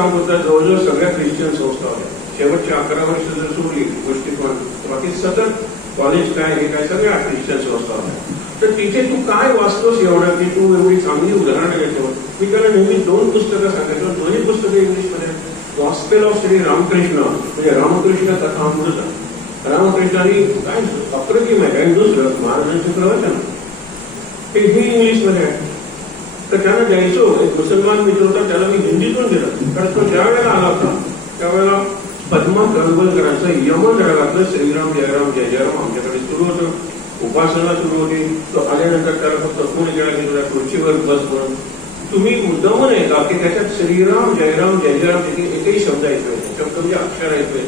काम होतं. जवळजवळ सगळ्या ख्रिश्चन संस्था होत्या. शेवटच्या 11 वर्ष जर सोडली गोष्टी पण बाकी सतत कॉलेज काय हे काय सगळ्या ख्रिश्चन संस्था होत्या. तर तिथे तू काय वाचतोस एवढं की तू एवढी चांगली उदाहरणं घेतो. मी त्याला नेहमी 2 पुस्तकं सांगायचो. दोन्ही पुस्तकं इंग्लिशमध्ये. गॉस्पेल ऑफ श्री रामकृष्ण म्हणजे रामकृष्ण कथामृत. रामकृष्णाने काय अप्रतिम आहे. आणि दुसरं महाराजांचे प्रवचन हे इंग्लिशमध्ये आहे. तर त्यानं द्यायचो. एक मुसलमान मित्र होता त्याला मी हिंदीतून दिलं. कारण तो ज्या वेळेला आला होता त्यावेळेला पद्मा करंबलकरांचं यमन रागातलं श्रीराम जयराम जय जयराम आमच्याकडे सुरू होतं. उपासना सुरू होती. तो आल्यानंतर त्याला फक्त फोन केला की तुझ्या खुर्चीवर बस म्हणून. तुम्ही मुद्दाम नाही का की त्याच्यात श्रीराम जयराम जय जयराम एकही शब्द ऐकतोय. शब्द म्हणजे अक्षर ऐकतोय.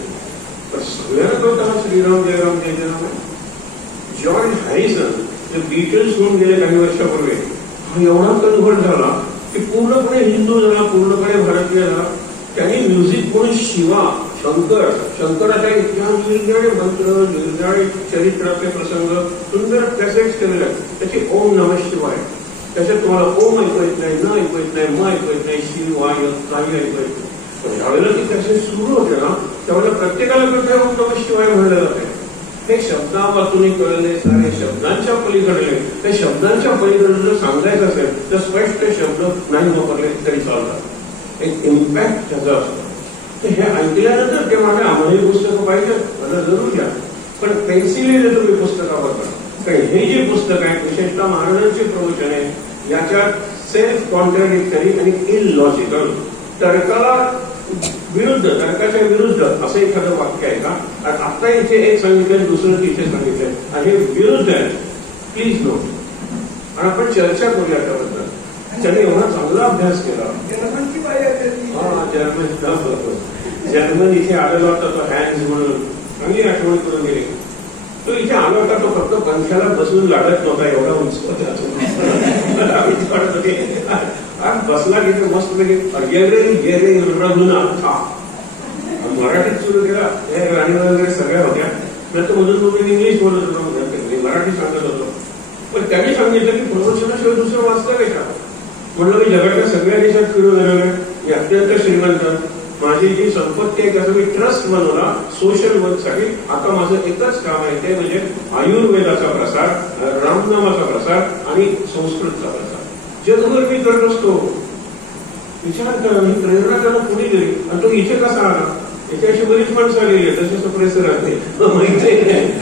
पण सगळ्यांना कळतं हा श्रीराम जयराम जय जयराम आहे. जॉर्ज हॅरिसन जे बीटल्स होऊन गेले काही वर्षापूर्वी हा एवढा कन्व्हर्ट झाला की पूर्णपणे हिंदू झाला, पूर्णपणे भारतीय झाला. त्यांनी म्युझिक म्हणून शिवा शंकराच्या इतक्या निर्जाळे मंत्र निर्जाळे चरित्राचे प्रसंग सुंदर कॅसेट्स केलेले आहेत. त्याची ओम नमः शिवाय त्याच्यात तुम्हाला ओम ऐकू येत नाही, न ऐकू येत नाही, म ऐकू येत नाही, शिवाय काही ऐकू येत नाही. पण ज्यावेळेला ती कॅसेट सुरू होते ना त्यावेळेला प्रत्येकाला कळते ओम नमः शिवाय म्हणलं जाते. हे शब्दापासूनही कळले सारे शब्दांच्या पलीकडले. त्या शब्दांच्या पलीकडे जर सांगायचं असेल तर स्पष्ट शब्द नाही वापरले तरी चालतात. एक इम्पॅक्ट त्याचा असतो. हे ऐकल्यानंतर ते माझ्या आम्हाला पुस्तकं पाहिजे मला जरूर घ्या. पण पेन्सिलीने तुम्ही पुस्तकं वापरा. कारण हे जे पुस्तक आहे विशेषतः महाराजांचे प्रवचन आहे याच्यात सेल्फ कॉन्ट्राडिक्टरी आणि इलॉजिकल तर्काच्या विरुद्ध असं एखादं वाक्य आहे का. आता इथे एक सांगितलं दुसरं तिथे सांगितलंय आणि हे विरुद्ध आहे. Please note. आणि आपण चर्चा करूया त्याबद्दल. त्याने एवढा चांगला अभ्यास केला. जर्मन इथे आलेला होता तो हॅन्स म्हणून चांगली आठवण करून गेली. तो इथे आला होता. तो फक्त पंख्याला बसून लागत नव्हता एवढा उंच होता. बसला की तो मस्त पैकी रघुनाथ मराठीत सुरू केला. राणी वगैरे सगळ्या होत्या. नंतर मधून इंग्लिश बोलत होतो, मराठी सांगत होतो. पण त्यांनी सांगितलं की प्रवचनाशिवाय दुसरं वाचतं काय का. म्हणलं मी जगातल्या सगळ्या देशात फिरून गेलो. मी अत्यंत श्रीमंत. माझी जी संपत्ती आहे त्याचा मी ट्रस्ट बनवला सोशल वर्कसाठी. आता माझं एकच काम आहे ते म्हणजे आयुर्वेदाचा प्रसार, रामनामाचा प्रसार आणि संस्कृतचा प्रसार. जगभर मी करत असतो. विचार करा ही प्रेरणा त्याला पुढे गेली. आणि तो इथे कसा आला. इथे अशी बरीच माणसं आलेली आहे. तसे प्रेसर आले माहिती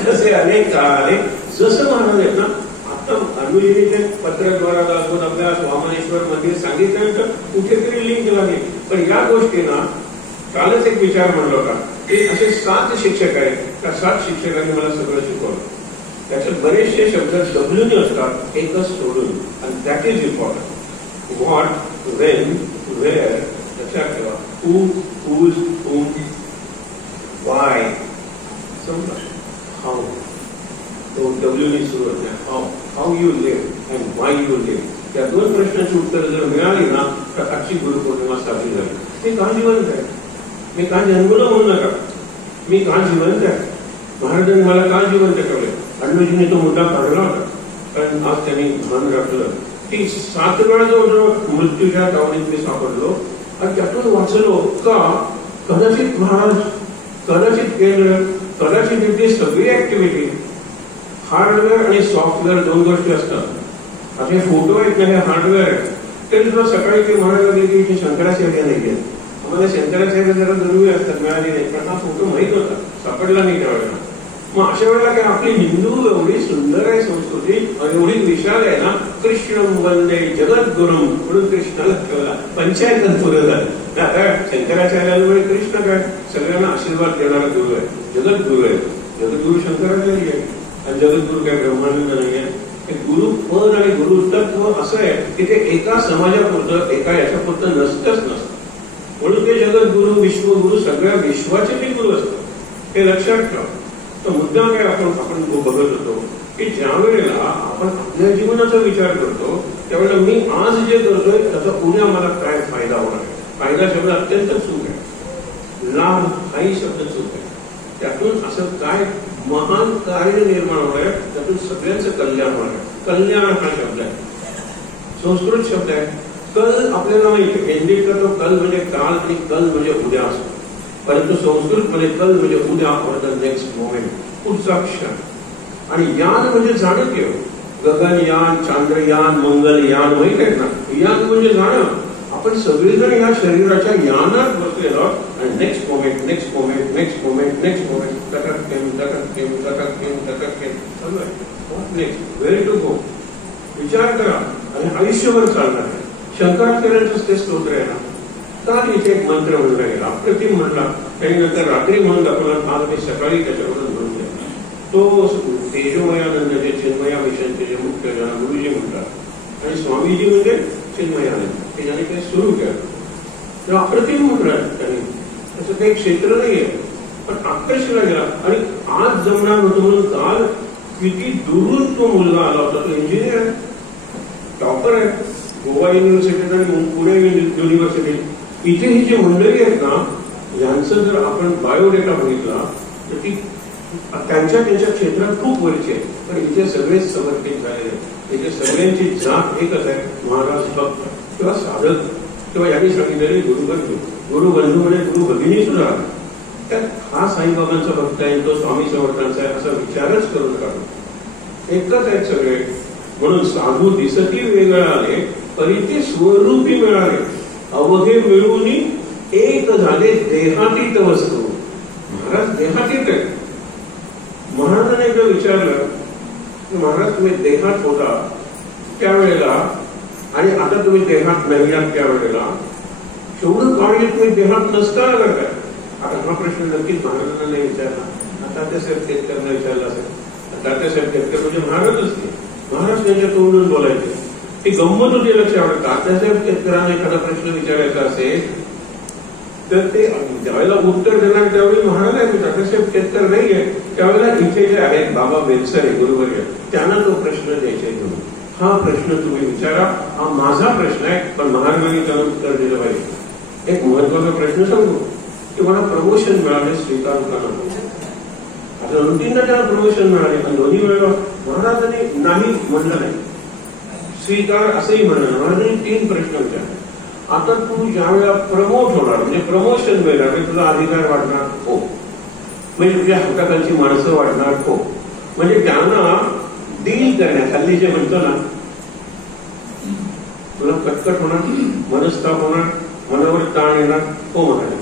कसे अनेक आले. जसं महाराज आहेत ना आता अनुजीचे पत्रद्वारा दाखवून अभ्यास वामनेश्वर मंदिर सांगितल्यानंतर कुठेतरी लिंक लागली. पण या गोष्टींना कालच एक विचार म्हणलो का की असे 7 शिक्षक आहेत. त्या 7 शिक्षकांनी मला सगळं शिकवलं. त्याच्यात बरेचसे शब्द डब्ल्यूने असतात एकच सोडून. आणि that is important. What, when, where लक्षात ठेवा. हू, हुज, हुम, वाय, समजा हाऊ. तो डब्ल्यूने सुरू होत नाही. How you live and why you live. या 2 प्रश्नाची उत्तर जर मिळाली ना तर आजची गुरुपौर्णिमा साजरी झाली. मी का जिवंत आहे. मी का जन्मलो म्हणू नका. मी का जिवंत आहे. महाराजांनी मला का जिवंत ठेवले. अण्णूजीने तो मुद्दा काढला होता. कारण आज त्यांनी भान राखलं की 7 वेळा जवळजवळ मृत्यूच्या तावडीत मी सापडलो. आणि त्यातून वाचलो का कदाचित महाराज कदाचित केलं कदाचित इथली सगळी ऍक्टिव्हिटी हार्डवेअर आणि सॉफ्टवेअर 2 गोष्टी असतात. असे फोटो आहेत ना हे हार्डवेअर आहे. ते सुद्धा सकाळी ते म्हणायला गेले की इथे शंकराचार्य नाही आहे. आम्हाला शंकराचार्य जरा जरुरी असतात मिळाली नाही. पण हा फोटो माहीत होता सापडला नाही त्यावेळेला. मग अशा वेळेला काय आपली हिंदू एवढी सुंदर आहे संस्कृती एवढी विशाल आहे ना. कृष्ण वंदे जगद्गुरुम म्हणून कृष्णाला ठेवला. पंचायत पुरं झालं. आता शंकराचार्यामुळे कृष्ण काय सगळ्यांना आशीर्वाद देणारा गुरु आहे. जगद्गुरु आहे. जगद्गुरु शंकराचार्य आहे. आणि जगद्गुरु काय ब्रह्मानंद नाही आहे. गुरु पद आणि गुरु तत्व असं आहे की ते एका समाजापुरतं एका याच्यापुरतं नसतंच नसतं. म्हणून ते जगद्गुरु विश्वगुरु सगळ्या विश्वाचे ते गुरु असतात. हे लक्षात ठेवा. तर मुद्दा काय आपण बघत होतो की ज्या वेळेला आपण आपल्या जीवनाचा विचार करतो त्यावेळेला मी आज जे करतोय त्याचा उद्या मला काय फायदा होणार आहे. फायदा शब्द अत्यंत चूक आहे. लाभ हाही शब्द चूक आहे. त्यातून असं काय महान कार्य निर्माण होणार आहे. त्यातून सगळ्यांचं कल्याण होणार आहे. कल्याण हा शब्द आहे. संस्कृत शब्द आहे. कल आपल्याला माहिती आहे, हिंदीतला तो कल म्हणजे काल आणि कल म्हणजे उद्या असतो, परंतु संस्कृतमध्ये कल म्हणजे उद्या फॉर द नेक्स्ट मोमेंट, पुढचा क्षण. आणि यान म्हणजे जाणं केवळ, गगनयान, चांद्रयान, मंगलयान माहित आहेत ना, यान म्हणजे जाणं. आपण सगळेजण या शरीराच्या यानात बसलेलो आणि next moment, next moment, next moment, next moment, टकट केम टकट केम टकट केम टकट केम चालू आहे. नेक्स्ट वेअर टू गो, विचार करा. आणि आयुष्यभर चालणार आहे. शंकराचार्यांचंच ते स्तोत्र आहे ना. काल इथे एक मंत्र म्हणला गेला, अप्रतिम म्हणला, त्यानंतर रात्री म्हणून दाखवला, आज मी सकाळी त्याच्यावरून म्हणून गेला. तो तेजोमयानंद जे चिन्मया मिशनचे जे मुख्य ज्यांना गुरुजी म्हणतात आणि स्वामीजी म्हणजे चिन्मयानंद, ते ज्याने ते सुरू केलं, तेव्हा अप्रतिम म्हणलं त्यांनी. त्याचं काही क्षेत्र नाहीये, पण आकर्षला गेला. आणि आज जमणार नव्हतं म्हणून काल किती दुरून तो मुलगा आला होता. तो इंजिनियर आहे, डॉक्टर आहे, गोवा युनिव्हर्सिटीत आणि पुणे युनिव्हर्सिटीत. इथे ही जी मंडळी आहेत ना, यांचं जर आपण बायोडेटा बघितला तर ती त्यांच्या क्षेत्रात खूप वरची आहे, पण इथे सगळेच समर्पित झालेले आहेत. इथे सगळ्यांची जात एकच आहे, महाराज भक्त किंवा साधक किंवा यांनी सांगितलेले गुरुबंधू. गुरुबंधू म्हणजे गुरु भगिनी सुद्धा. त्यात हा साईबाबांचा भक्त आहे, तो स्वामी समर्थांचा आहे असा विचारच करून काढतो. एकच आहेत सगळे. म्हणून साधू दिसती वेगळाले, परिते स्वरूपी मिळाले, अवघे मिळून एक झाले देहातीत वस्तू. महाराज देहातीत आहे. महाराजांनी एकदा विचारलं की महाराज तुम्ही देहात होता त्यावेळेला आणि आता तुम्ही देहात नाही आहात त्यावेळेला, एवढं काळ तुम्ही देहात नसताना काय? आता हा प्रश्न नक्कीच महाराजांना नाही विचारला. तात्यासाहेब केतकरांना विचारला असेल. तात्यासाहेब केतकर म्हणजे महाराजच नाही, महाराज त्यांच्या तोंडून बोलायचे. ती गंमत होती लक्षात. तात्यासाहेब केतकरांना एखादा प्रश्न विचारायचा असेल तर ते ज्यावेळेला उत्तर देणार त्यावेळी महाराज आहे, तात्यासाहेब केतकर नाहीये, त्यावेळेला इथे जे आहेत बाबा बेलसरे गुरुवर्य, त्यांना तो प्रश्न द्यायचे घेऊन, हा प्रश्न तुम्ही विचारा, हा माझा प्रश्न आहे, पण महाराजांनी त्याला उत्तर दिलं पाहिजे. एक महत्वाचा प्रश्न सांगू की मला प्रमोशन मिळाले स्वीकार का नको. आता 2-3दा त्याला प्रमोशन मिळाले, पण दोन्ही वेळेला महाराजांनी नाही म्हणलं नाही, स्वीकार असंही म्हणलं. महाराजांनी 3 प्रश्न विचारले. आता तू ज्या वेळेला प्रमोट होणार म्हणजे प्रमोशन मिळणार, म्हणजे तुझा अधिकार वाढणार हो, म्हणजे तुझ्या हाताखालची माणसं वाढणार हो, म्हणजे त्यांना डील करण्यात हल्ली जे म्हणतो ना, तुला कटकट होणार, मनस्ताप होणार, मनावर ताण येणार हो म्हणाले.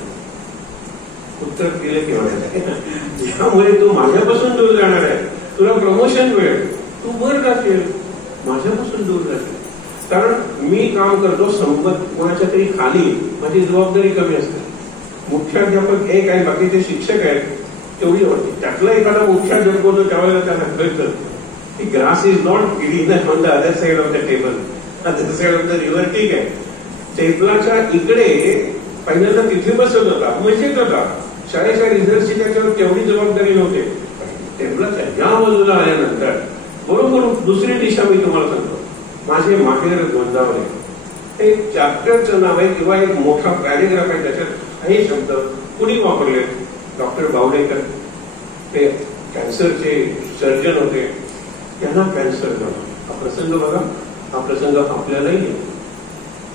उत्तर दिलं की म्हणायचं ज्यामुळे तू माझ्यापासून दूर जाणार आहे, तुला प्रमोशन मिळेल, तू वर जाशील, माझ्यापासून दूर जाशील. कारण मी काम करतो संपत कोणाच्या तरी खाली, माझी जबाबदारी कमी असते. मुख्याध्यापक एक आहे, बाकीचे शिक्षक आहेत, तेवढी होती. त्यातला एखादा मुख्याध्यापक होतो त्यावेळेला त्यांना कळतं की grass is not green on the other side of the table, other side of the river. ठीक आहे, टेबलाच्या इकडे पहिल्यांदा तिथे बसत होता, मजेत होता, शाळेच्या रिझल्टची त्याच्यावर तेवढी जबाबदारी नव्हती. टेबलाच्या या बाजूला आल्यानंतर बरोबर दुसरी दिशा मी तुम्हाला सांगतो. माझे माहेर गोंदावले, एक चॅप्टरचं नाव आहे किंवा एक मोठा पॅरेग्राफ आहे, त्याच्यात हे शब्द कुणी वापरले. डॉक्टर बावडेकर, ते कॅन्सरचे सर्जन होते, त्यांना कॅन्सर झाला. हा प्रसंग बघा, हा प्रसंग आपल्यालाही आहे.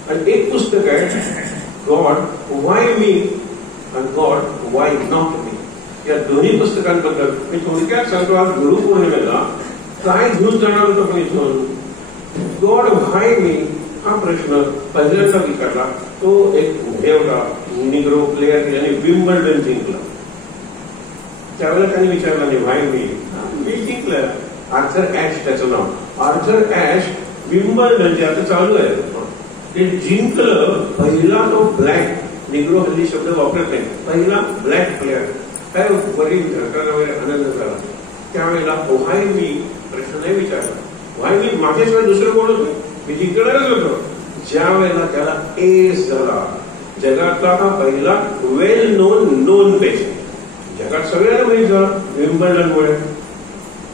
आणि एक पुस्तक आहे गॉड वाय मी आणि गॉड वाय नॉट मी. या दोन्ही पुस्तकांबद्दल मी थोडक्यात सांगतो. आज गुरुपौर्णिमेला काय घेऊन जाणार होतं पण इथून, गॉड व्हाय मी हा प्रश्न पहिल्यांदा विचारला. तो एक हे होता निग्रो प्लेयर, ज्याने विम्बल्डन जिंकला. त्यावेळेला त्यांनी विचारला नाही व्हाय मी जिंकलं. आर्थर ॲश त्याचं नाव, आर्थर ॲश विम्बल्डन जे आता चालू आहे ते जिंकलं. पहिला तो ब्लॅक, निग्रो हल्ली शब्द वापरत नाही, पहिला ब्लॅक प्लेयर. काय वरील सरकारला वगैरे आनंद झाला. त्यावेळेला व्हाय मी प्रश्न नाही विचारला. व्हाय मी माझ्याशिवाय दुसरं कोणच नाही, मी जिंकणारच होतो. ज्या वेळेला त्याला एड्स झाला, जगातला हा पहिला वेल नोन पेशंट, जगात सगळ्यांना माहीत झाला विम्बल्डनमुळे.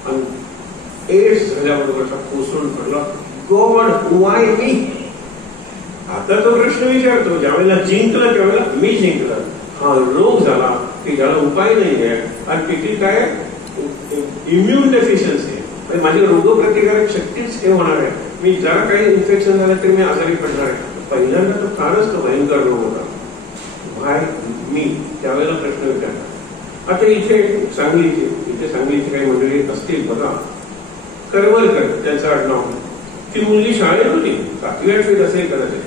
आणि एड्स झाल्याबरोबर कोसळून पडला, गॉड व्हाय मी. आता तो प्रश्न विचारतो, ज्या वेळेला जिंकलं त्यावेळेला मी जिंकलं. हा रोग झाला की ज्याला उपाय नाही आहे, आणि किती काय इम्युन डेफिशियन्सी, माझी रोगप्रतिकारक शक्तीच हे होणार आहे. मी जरा काही इन्फेक्शन झालं तरी मी आजारी पडणार आहे. पहिल्यांदा तर फारच तो भयंकर रोग होता. भाय मी त्यावेळेला प्रश्न विचारला. आता इथे सांगलीची काही मंडळी असतील बघा, करवरकर त्यांचं आडनाव. ती मुलगी शाळेत होती, 7वी 8वीत असेल कदाचित.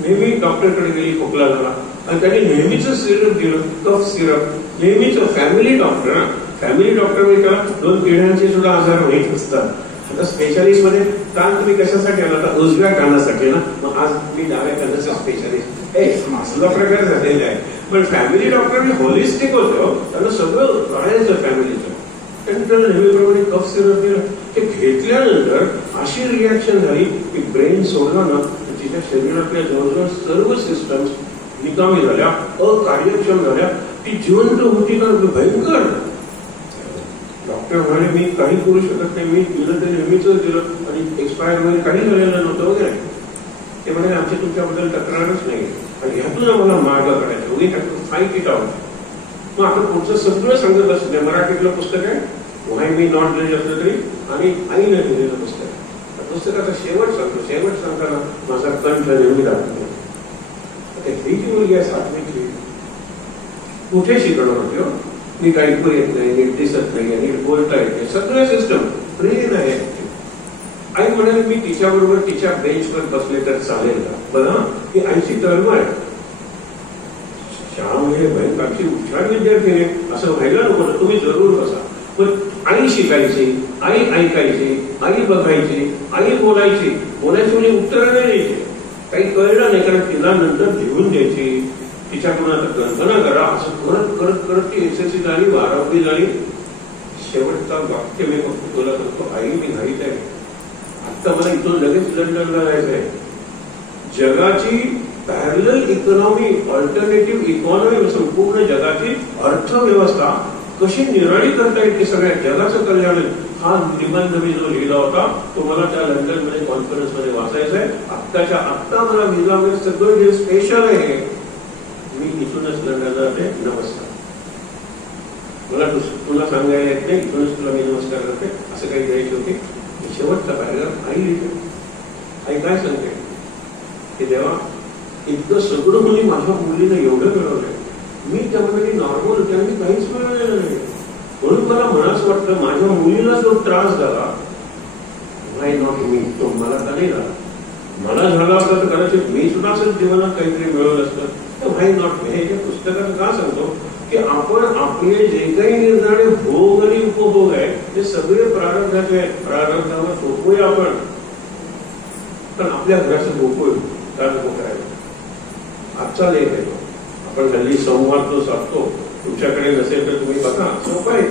नेहमी डॉक्टरकडे गेली, खोकला झाला आणि त्यांनी नेहमीच सिरप दिलं, कफ सिरप. नेहमीच फॅमिली डॉक्टर ना, फॅमिली डॉक्टर म्हणजे त्याला 2 पिढ्यांचे सुद्धा आजार माहीत असतात. आता स्पेशालिस्ट मध्ये कान तुम्ही कशासाठी आला? आता उजव्या कानासाठी ना, मग आज मी डाव्या कानाचा स्पेशालिस्ट. असला प्रकार झालेला आहे. पण फॅमिली डॉक्टर होलिस्टिक होतं, त्यांना सगळं कळायचं फॅमिलीचं. त्यांनी त्याला नेहमीप्रमाणे कफ सिरप दिलं. ते घेतल्यानंतर अशी रिॲक्शन झाली की ब्रेन सोडला ना, तिच्या शरीरातल्या जवळजवळ सर्व सिस्टम्स निकामी झाल्या, अकार्यक्षम झाल्या. ती जिवंत होती का भयंकर. डॉक्टर म्हणाले मी काही करू शकत नाही, मी दिलं ते नेहमीच दिलं आणि एक्सपायर वगैरे काही झालेलं नव्हतं वगैरे. ते म्हणाले आमची तुमच्याबद्दल तक्रारच नाही आणि ह्यातून आम्हाला मार्ग काढायचा, we have to fight it out. मग आता पुढचं सगळं सांगत असत. मराठीतलं पुस्तक आहे, व्हाय मी नॉट जज असलं तरी, आणि आईने लिहिलेलं पुस्तक आहे. पुस्तकाचा शेवट सांगताना माझा कंठ नेहमी दाखवतो. ही जी मुलगी आहे 7वीतली, कुठे शिकणार होती? नीट ऐकू येत नाही, नीट दिसत नाही, नीट बोलता येत नाही, सगळं सिस्टम ब्रेन आहे. आई म्हणाली मी तिच्याबरोबर तिच्या बेंचवर बसले तर चालेल का? बघा ही आईची टर्म आहे. शाळामध्ये भयंकरची हुशार विद्यार्थीने असं व्हायला नको, तुम्ही जरूर बसा. पण आई शिकायची, आई ऐकायची, आई बघायची, आई बोलायची म्हणजे उत्तरं नाही द्यायची. काही कळलं नाही कारण तिला नंतर लिहून द्यायची. तिच्याकडून आता कल्पना करा, असं करत करत ती SSC झाली, 12वी झाली. शेवटचा वाक्य मी फक्त तुला करतो, आई मी घाईत आहे, आता मला इथून लगेच लंडनला जायचं आहे. जगाची पॅरलल इकॉनॉमी, अल्टरनेटिव्ह इकॉनॉमी, संपूर्ण जगाची अर्थव्यवस्था कशी निराळी करता येईल, की सगळ्या जगाचं कल्याण. हा निबंध मी जो लिहिला होता तो मला त्या लंडनमध्ये कॉन्फरन्समध्ये वाचायचा आहे. आत्ताच्या आत्ता मला व्हिसा सगळं जे स्पेशल आहे. मी इथूनच लंडनला जाते. नमस्कार. मला तुला सांगायला येत नाही, इथूनच तुला मी नमस्कार करते, असं काही द्यायची होती. शेवटचा पॅरेग्राफ आई लिहिते. आई काय सांगते की देवा इतकं सगळं मुली माझ्या मुलीनं एवढं मिळवलंय, मी त्यामध्ये नॉर्मल होते आणि काहीच मिळालेलं नाही. म्हणून मला मनाच वाटतं माझ्या मुलीला जो त्रास झाला, व्हाय नॉट मी, तो मला का नाही झाला? मला झाला असता तर कदाचित मी सुद्धा असं जीवनात काहीतरी मिळवलं असतं. तर व्हाय नॉट मी हे पुस्तकात का सांगतो की आपण आपले जे काही निर्णय भोग आणि उपभोग आहे ते सगळे प्रारब्धाचे आहेत. प्रारब्धावर थोपवूया आपण, पण आपल्या घराचं गोकुळ का नको करायला? आजचा लेख आहे तो. आपण हल्ली संवाद जो साधतो, तुमच्याकडे नसेल तर तुम्ही बघा, सोपं आहे.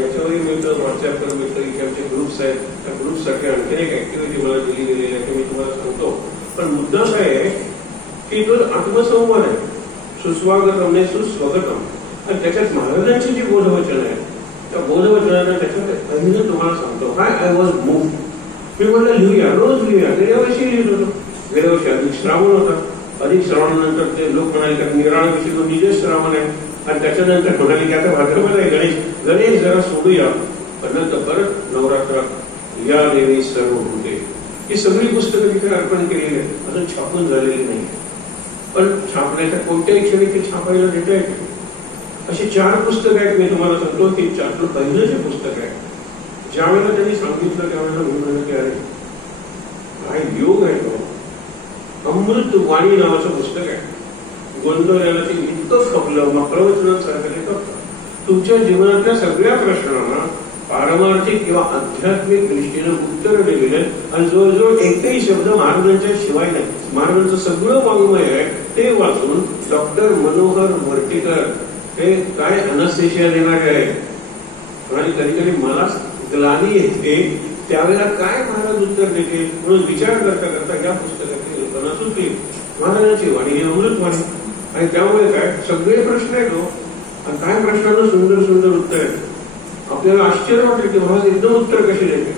याच्यावरही मिळतं, व्हॉट्सअपवर मिळतं, इथे आमचे ग्रुप्स आहेत. त्या ग्रुप्ससाठी आणखी एक ऍक्टिव्हिटी मला दिली गेलेली आहे ते मी तुम्हाला सांगतो. पण मुद्दा काय आहे की तो आत्मसंवाद आहे. सुस्वागतम नाही सुस्वागतम. आणि त्याच्यात महाराजांची जी बोधवचन आहे त्या बोधवचनानं त्याच्यात पहिलं तुम्हाला सांगतो काय, आय वॉज मूव्ह. मी म्हणलं लिहूया, रोज लिहूया. गेल्या वर्षी लिहित होतो. गेल्या वर्षी अधिक श्रावण होता. अधिक श्रावणानंतर ते लोक म्हणाले की निराळ विषयी तो निजच श्रावण आहे. आणि त्याच्यानंतर म्हणाले की आता भाद्रपद आहे, गणेश जरा सोडूया. पण नंतर परत नवरात्रात या देवी सर्व होते. ही सगळी पुस्तकं तिथे अर्पण केलेली आहेत, अजून छापून झालेली नाही. पण छापण्याच्या कोणत्याही क्षणी ते छापायला देता येते. अशी 4 पुस्तकं आहेत. मी तुम्हाला सांगतो की त्यातलं पहिलं जे पुस्तक आहे, ज्यावेळेला त्यांनी सांगितलं त्यावेळेला मी म्हणलं की अरे काय योग आहे तो. अमृत वाणी नावाचं पुस्तक आहे. गोंधळाला ते इतकं खपलं, मग प्रवचनांसारखं ते खपलं. तुमच्या जीवनातल्या सगळ्या प्रश्नांना पारमार्थिक किंवा आध्यात्मिक दृष्टीनं उत्तर दिलेले आणि जवळजवळ एकही शब्द महाराजांच्या शिवाय नाही. महाराजांचं सगळं वाङ्मय आहे ते वाचून डॉक्टर मनोहर वर्टीकर हे काय अनस्थेशिया देणारे आहेत. आणि कधी कधी मला ग्लानी येते त्यावेळेला काय महाराज उत्तर देते म्हणून विचार करता करता या पुस्तकाची कल्पना सुचली. महाराजांची वाणी ही अमृतवाणी. आणि त्यामुळे काय सगळे प्रश्न आहेत हो. आणि काय प्रश्नांना सुंदर सुंदर उत्तर आहेत. आपल्याला आश्चर्य वाटलं की महाराज एकदम उत्तर कशी देते.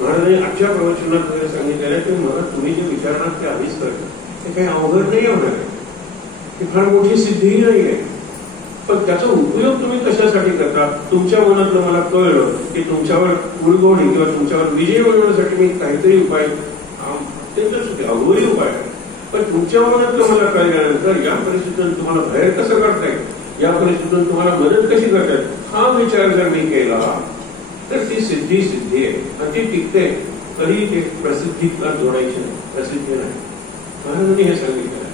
महाराजांनी आजच्या प्रवचनात वगैरे सांगितलेलं की मला तुम्ही जे विचारणार ते आधीच करता. ते काही अवघड नाही होणार आहे, ती फार मोठी सिद्धीही नाही आहे. पण त्याचा उपयोग तुम्ही कशासाठी करता. तुमच्या मनातलं मला कळलं की तुमच्यावर उलगवणे किंवा तुमच्यावर विजय मिळवण्यासाठी मी काहीतरी उपाय, त्यांच्यासाठी अघोरी उपाय पण तुमच्या मनात तुम्हाला कळल्यानंतर या परिस्थितीतून तुम्हाला बाहेर कसं काढता येईल, या परिस्थितीतून तुम्हाला मदत कशी करता येईल, हा विचार जर मी केला तर ती सिद्धी आहे आणि ती टिकते. कधी ते प्रसिद्धीला जोडायची नाही, प्रसिद्धी नाही. महाराजांनी हे सांगितलं आहे.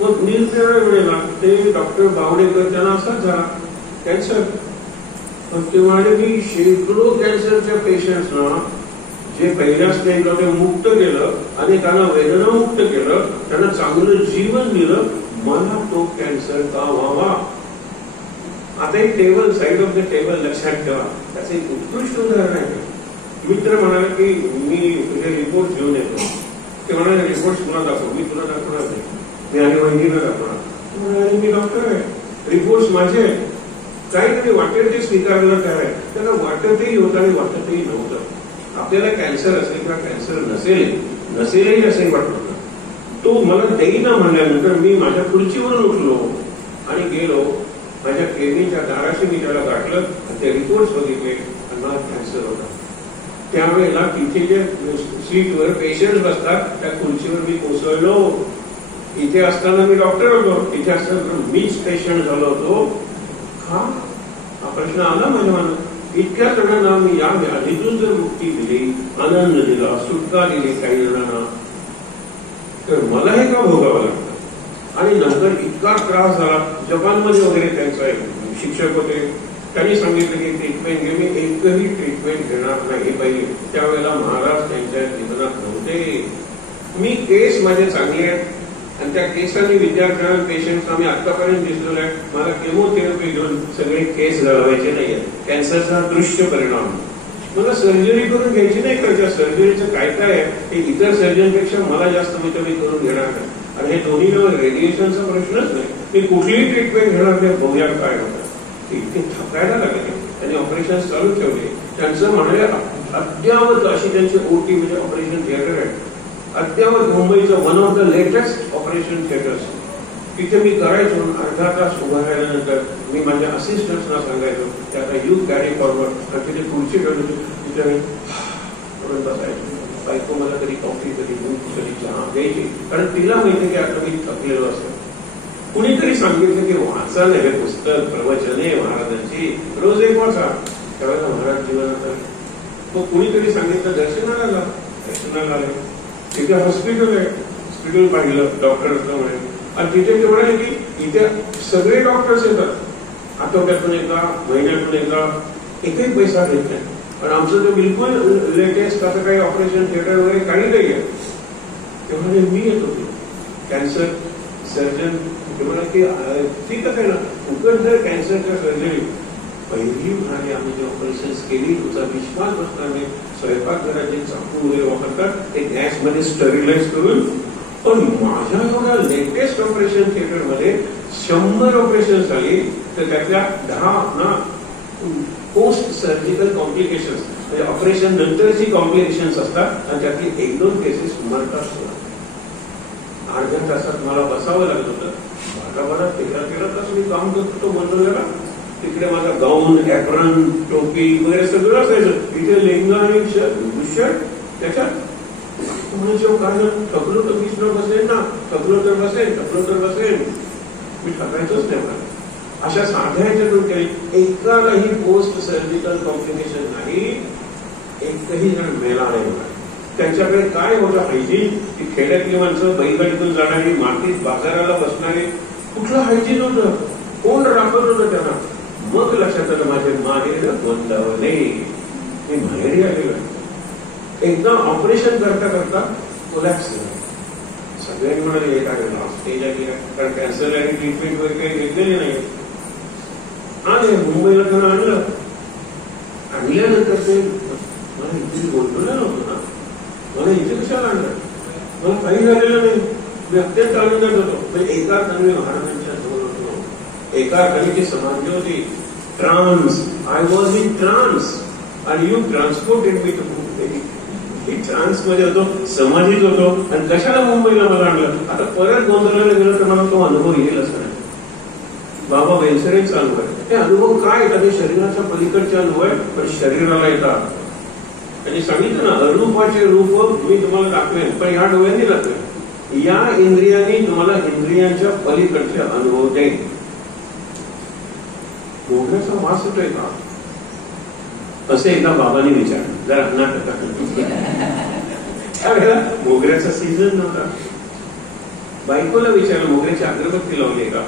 मग निरनिराळ्या वेळेला ते डॉक्टर बावडेकर त्यांना असाच झाला कॅन्सर. पण ते म्हणाले मी शेकडो कॅन्सरच्या पेशंट्सना जे पहिल्या स्टेजला ते मुक्त केलं आणि त्यांना वेदनामुक्त केलं, त्यांना चांगलं जीवन दिलं, मला तो कॅन्सर का व्हावा. आता एक table, side of the table लक्षात ठेवा, त्याचं एक उत्कृष्ट उदाहरण आहे. मित्र म्हणाले की मी तुझे रिपोर्ट घेऊन येतो. ते म्हणाले रिपोर्ट तुला दाखव. मी तुला दाखवणार नाही, मी आणि वहिनीला दाखवणार. मी डॉक्टर आहे, रिपोर्ट माझे आहेत. काहीतरी वाटेल ते स्वीकारलं काय आहे. त्याला वाटतही होतं आणि वाटतही नव्हतं. आपल्याला कॅन्सर असेल किंवा कॅन्सर नसेलही असंही वाटत होतं. तो मला देईना म्हणल्यानंतर मी माझ्या खुर्चीवरून उठलो आणि गेलो. माझ्या केबिनच्या दाराशी मी त्याला गाठलं, ते रिपोर्ट बघितले आणि मला कॅन्सर होता. त्यावेळेला तिथे जे सीटवर पेशंट बसतात त्या खुर्चीवर मी कोसळलो. इथे असताना मी डॉक्टर होतो, तिथे असताना मीच पेशंट झालो होतो. हा प्रश्न आला माझ्या मनात. इतक्या जणांना मी या व्याधीतून जर मुक्ती दिली, आनंद दिला, सुटका दिली काही जणांना, तर मला हे का भोगावं लागतं. आणि नंतर इतका त्रास झाला. जपानमध्ये वगैरे त्यांचा एक शिक्षक होते, त्यांनी सांगितलं की ट्रीटमेंट घे. मी एकही ट्रीटमेंट घेणार नाही पाहिजे. त्यावेळेला महाराज त्यांच्या जीवनात नव्हते. मी केस माझे चांगले आहेत आणि त्या केसांनी विद्यार्थ्यांना पेशंट्सना मी आतापर्यंत दिसलेलं आहे. मला केमोथेरपी घेऊन सगळे केस घालवायचे नाहीये. कॅन्सरचा दृश्य परिणाम. मला सर्जरी करून घ्यायची नाही. त्या सर्जरीचं काय काय आहे हे इतर सर्जनपेक्षा मला जास्त मी करून घेणार नाही. आणि हे दोन्ही रेडिएशनचा प्रश्नच नाही. मी कुठलीही ट्रीटमेंट घेणार नाही, बघूया काय होतं. इतके थकायला लागले. त्यांनी ऑपरेशन चालू ठेवले. त्यांचं म्हणाले अद्यावत अशी त्यांची ओटी म्हणजे ऑपरेशन थिएटर आहे. अद्यावत मुंबईचं one of the latest operation theatres. तिथे मी करायचो. अर्धा तास उभा राहिल्यानंतर मी माझ्या असिस्टंट्सना सांगायचो की आता यू कॅरी फॉरवर्ड. आणि तिथे खुर्ची ठेवली तिथे मी बसायचो. बायको मला कधी कॉफी, कधी दूध, कधी चहा द्यायची, कारण तिला माहिती की आता मी थकलेलो असतो. कुणीतरी सांगितलं की वाचा नाही हे पुस्तक, प्रवचने महाराजांची रोज एक वाचा. त्यावेळेला महाराज जीवनात मग कुणीतरी सांगितलं दर्शनाला आले. तिथे हॉस्पिटल आहे, हॉस्पिटल पाहिलं, डॉक्टर म्हणे. आणि तिथे ते म्हणाले की इथे सगळे डॉक्टर्स येतात, आठवड्यातून एकदा, महिन्यातून एकदा, एकही पैसा घेत नाही. पण आमचं तर बिलकुल लेटेस्ट असं काही ऑपरेशन थिएटर वगैरे काही नाही आहे. तेव्हा मी येत होते कॅन्सर सर्जन. ते म्हणा की ठीकच आहे ना, उकड जर कॅन्सरच्या सर्जरी पहिली म्हणाली आम्ही जे ऑपरेशन केली तुमचा विश्वास बसणार नाही. स्वयंपाकघरात जे चाकू वगैरे वापरतात ते गॅसमध्ये स्टरिलाइज करून. पण माझ्या एवढ्या लेटेस्ट ऑपरेशन थिएटरमध्ये 100 ऑपरेशन झाली तर त्यातल्या 10 पोस्ट सर्जिकल कॉम्प्लिकेशन्स म्हणजे ऑपरेशन नंतरची कॉम्प्लिकेशन्स असतात आणि त्यातली 1-2 केसेस मरतात. अर्ध्या तासात मला बसावं लागत होतं. 12-13 तास मी काम करत होतो मंडळाला. तिकडे माझा गाऊन, ॲप्रन, टोपी वगैरे सगळं असायचं. इथे लेंगा आणि शर्ट. त्याच्यात काय थकलो तर 20 मिनिट बसेल ना, थकलो तर बसेल. मी थकायचंच नाही मला. अशा साध्या ह्याच्यातून काही एकालाही पोस्ट सर्जिकल कॉम्प्लिकेशन नाही. एकही जण मेला नाही. त्यांच्याकडे काय होतं हायजीन. ती खेड्यातली माणसं बैलगाडीतून जाणारी, मातीत बाजाराला बसणारी, कुठलं हायजीन होतं, कोण राखत होतं त्यांना. मग लक्षात आलं माझे माहेर गोंदावले. मी माहेरी आलेलो. एकदा ऑपरेशन करता करता कोलॅप्स झालं. सगळ्यांनी म्हणाले एक आहे लास्ट स्टेज आहे, कारण कॅन्सर आणि ट्रीटमेंट वगैरे काही घेतलेले नाही. आणि मुंबईला त्यांना आणल्यानंतर ते मला इथे बोलतो नव्हतं ना, मला इथे कशाला आणलं, मला काही झालेलं नाही. मी अत्यंत आनंदात होतो. एका अर्थाने महाराजांच्या जवळ होतो. एका अर्थाने ती समाधी होती trance. I was in trance आणि you transported me to trance मध्ये होतो, समाधीत होतो. आणि कशाला मुंबईला मला आणलं. आता परत गोंधळाला गेलं तर मला तो अनुभव येईल असं नाही. बाबा वेलसरेंचा अनुभव आहे. हे अनुभव काय येतात, हे शरीराच्या पलीकडचे अनुभव आहे, पण शरीराला येतात. त्यांनी सांगितलं ना, अरूपाचे रूप मी तुम्हाला दाखवेन, पण या डोळ्यांनी दाखवेन. या इंद्रियांनी तुम्हाला इंद्रियांच्या पलीकडचे अनुभव देईल. मोगऱ्याचा वास येतोय का असे एकदा बाबांनी विचारलं. जरा मोगऱ्याचा सीझन नव्हता. बायकोला विचारलं मोगऱ्याची अगरबत्ती लावली का.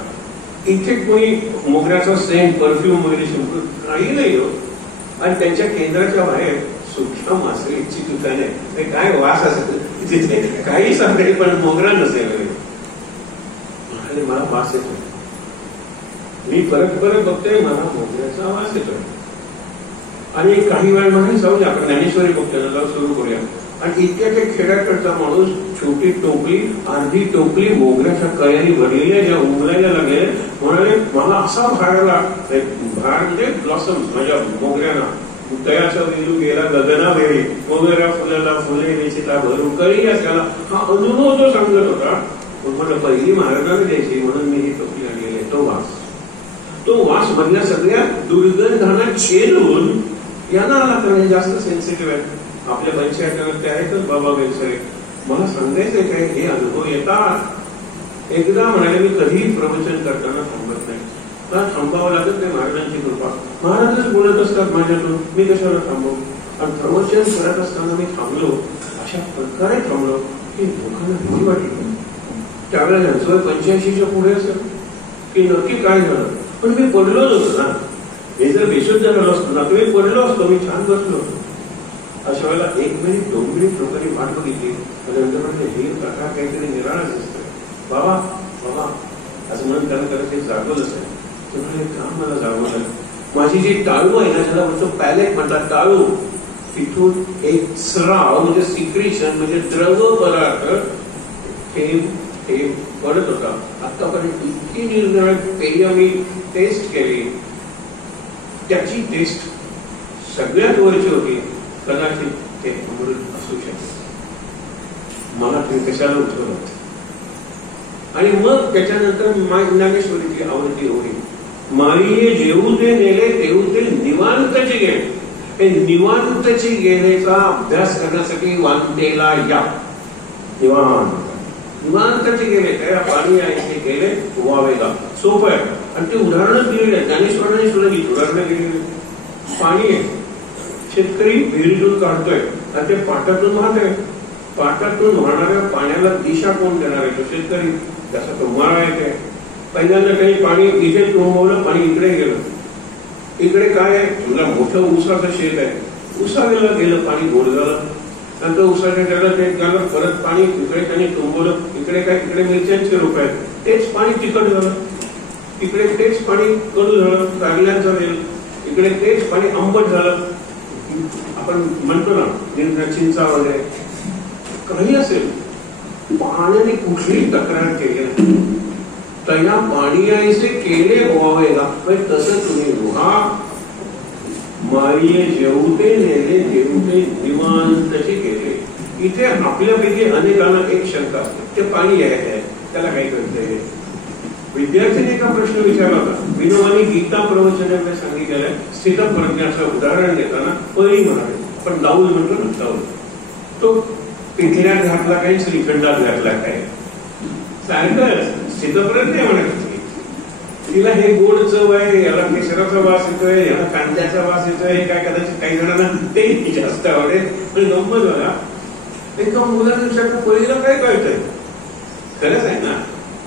इथे कोणी मोगऱ्याचा सेंट परफ्यूम वगैरे शंभर काही नाही हो. आणि त्यांच्या केंद्राच्या बाहेर सुक्ष्म मासळीची दुकान आहे. काय वास असेल तिथे काही सांगते पण मोगरा नसेल. मला वास येतो. मी परत बघतोय मला मोगऱ्याचा वास येतोय. आणि काही वेळ मध्ये जाऊया आपण ज्ञानेश्वरी बघतोय सुरू करूया. आणि इतक्या ते खेड्याकडचा माणूस छोटी टोपली अर्धी टोपली मोगऱ्याच्या कळ्यांनी भरलेल्या ज्या उमलायला लागले म्हणाले मला असा भाराला भार म्हणजे ब्लॉसम्स माझ्या मोगऱ्याना तयाचा वेलू गेला गगना वेळी मोगऱ्या फुलाला फुले निश्चिता भरून कळी असायला हा अनुभव तो सांगत होता. मला पहिली महाराजांना द्यायची म्हणून मी ही टोपली आणलेली आहे. तो वास मधल्या सगळ्या दुर्गंधांना छेदून यांना आला तर जास्त सेन्सिटिव्ह आहे. आपल्या 85 आहेतच बाबा वेलसरे. मला सांगायचंय काय हे अनुभव येतात. एकदा म्हणाले मी कधीही प्रवचन करताना थांबत नाही. का थांबावं लागत नाही महाराजांची कृपा. महाराजच बोलत असतात माझ्यातून मी कशाला थांबव. आणि प्रवचन करत असताना मी थांबलो अशा प्रकारे थांबलो की लोकांना भीती वाटली. त्यावेळेला वय 85च्या पुढे असेल की नक्की काय झालं. पण मी पडलोच होतो ना. हे जर बेशुद्ध झालो असतो ना तुम्ही पडलो असतो. मी छान बसलो होतो. अशा वेळेला 1 मिनिट 2 मिनिट लोकांनी वाट बघितली. नंतर म्हणजे हे प्रकार काहीतरी निराळच असतं. बाबा बाबा असं म्हणून त्याला करत हे जागवलंच आहे. तुम्हाला काम मला जागवलं. माझी जी टाळू आहे ना ज्याला म्हणतो पॅलेट म्हणतात टाळू तिथून एक स्राव म्हणजे सिक्रेशन म्हणजे द्रव पदार्थ थेंब थेंब पडत होता. आतापर्यंत इतकी निर्णय पेय मी टेस्ट केली. त्याची टेस्ट सगळ्यात वरची होती. कदाचित ते अमृत असू शकते. मला ते कशाला उठवलं. आणि मग त्याच्यानंतर ज्ञानेश्वरीची आवृत्ती होती. मारिये जेऊ ते नेले तेऊ ते निवांतची गेले. हे निवांतची गेलेचा अभ्यास करण्यासाठी वांतेला या. निवांतची गेले त्या पाणी आहे ते गेले वावेगा सोपं आहे. आणि ते उदाहरणच दिलेली आहे. ज्ञानेश्वरांनी सुद्धा ही उदाहरणं दिलेली. पाणी आहे. शेतकरी विहिरीतून काढतोय आणि ते पाटातून वाहत आहे. पाटातून वाहणाऱ्या पाण्याला दिशा कोण देणार आहे. तो शेतकरी. त्याचा तो माळा येते. पहिल्यांदा काही पाणी इथे तुंबवलं पाणी इकडे गेलं. इकडे काय आहे तुला मोठं ऊसाचं शेत आहे. ऊसाला गेलं पाणी गोड झालं. नंतर ऊसाच्या त्याला ते झालं परत पाणी इकडे त्यांनी तुंबवलं. इकडे काय इकडे मिरच्यांचे रोप आहेत. तेच पाणी तिखट झालं. इकडे तेच पाणी कडू झालं. कारल्यांचं झालं. इकडे तेच पाणी आंबट झालं. आपण म्हणतो ना चिंचा वगैरे काही असेल. पाण्याने कुठलीही तक्रार केली नाही. तया पाणी आईचे केले व्हावेगा. तसं तुम्ही रुहा. मारिये जेवते नेले जेवते निवांतची केले. इथे आपल्यापैकी अनेकांना एक शंका असते. ते पाणी आहे त्याला काय कळतंय. विद्यार्थ्यांनी एका प्रश्न विचारला होता. विनोबांनी गीता प्रवचनामध्ये सांगितलेलं आहे स्थितप्रज्ञाचं उदाहरण देताना परी म्हणाले. पण दाऊल म्हणतो ना दाऊल तो पिठल्यात घातला काय श्रीखंडात घातला काय सारखं स्थितप्रज्ञा म्हणत. तिला हे गोड चव आहे. याला केशराचा वास येतोय. याला कांद्याचा वास येतोय. काय कदाचित काही जणांना ते जास्त आवडेल. पण गंमत झाला एका मुलाने विचारलं परीला काय कळतंय. खरंच आहे ना.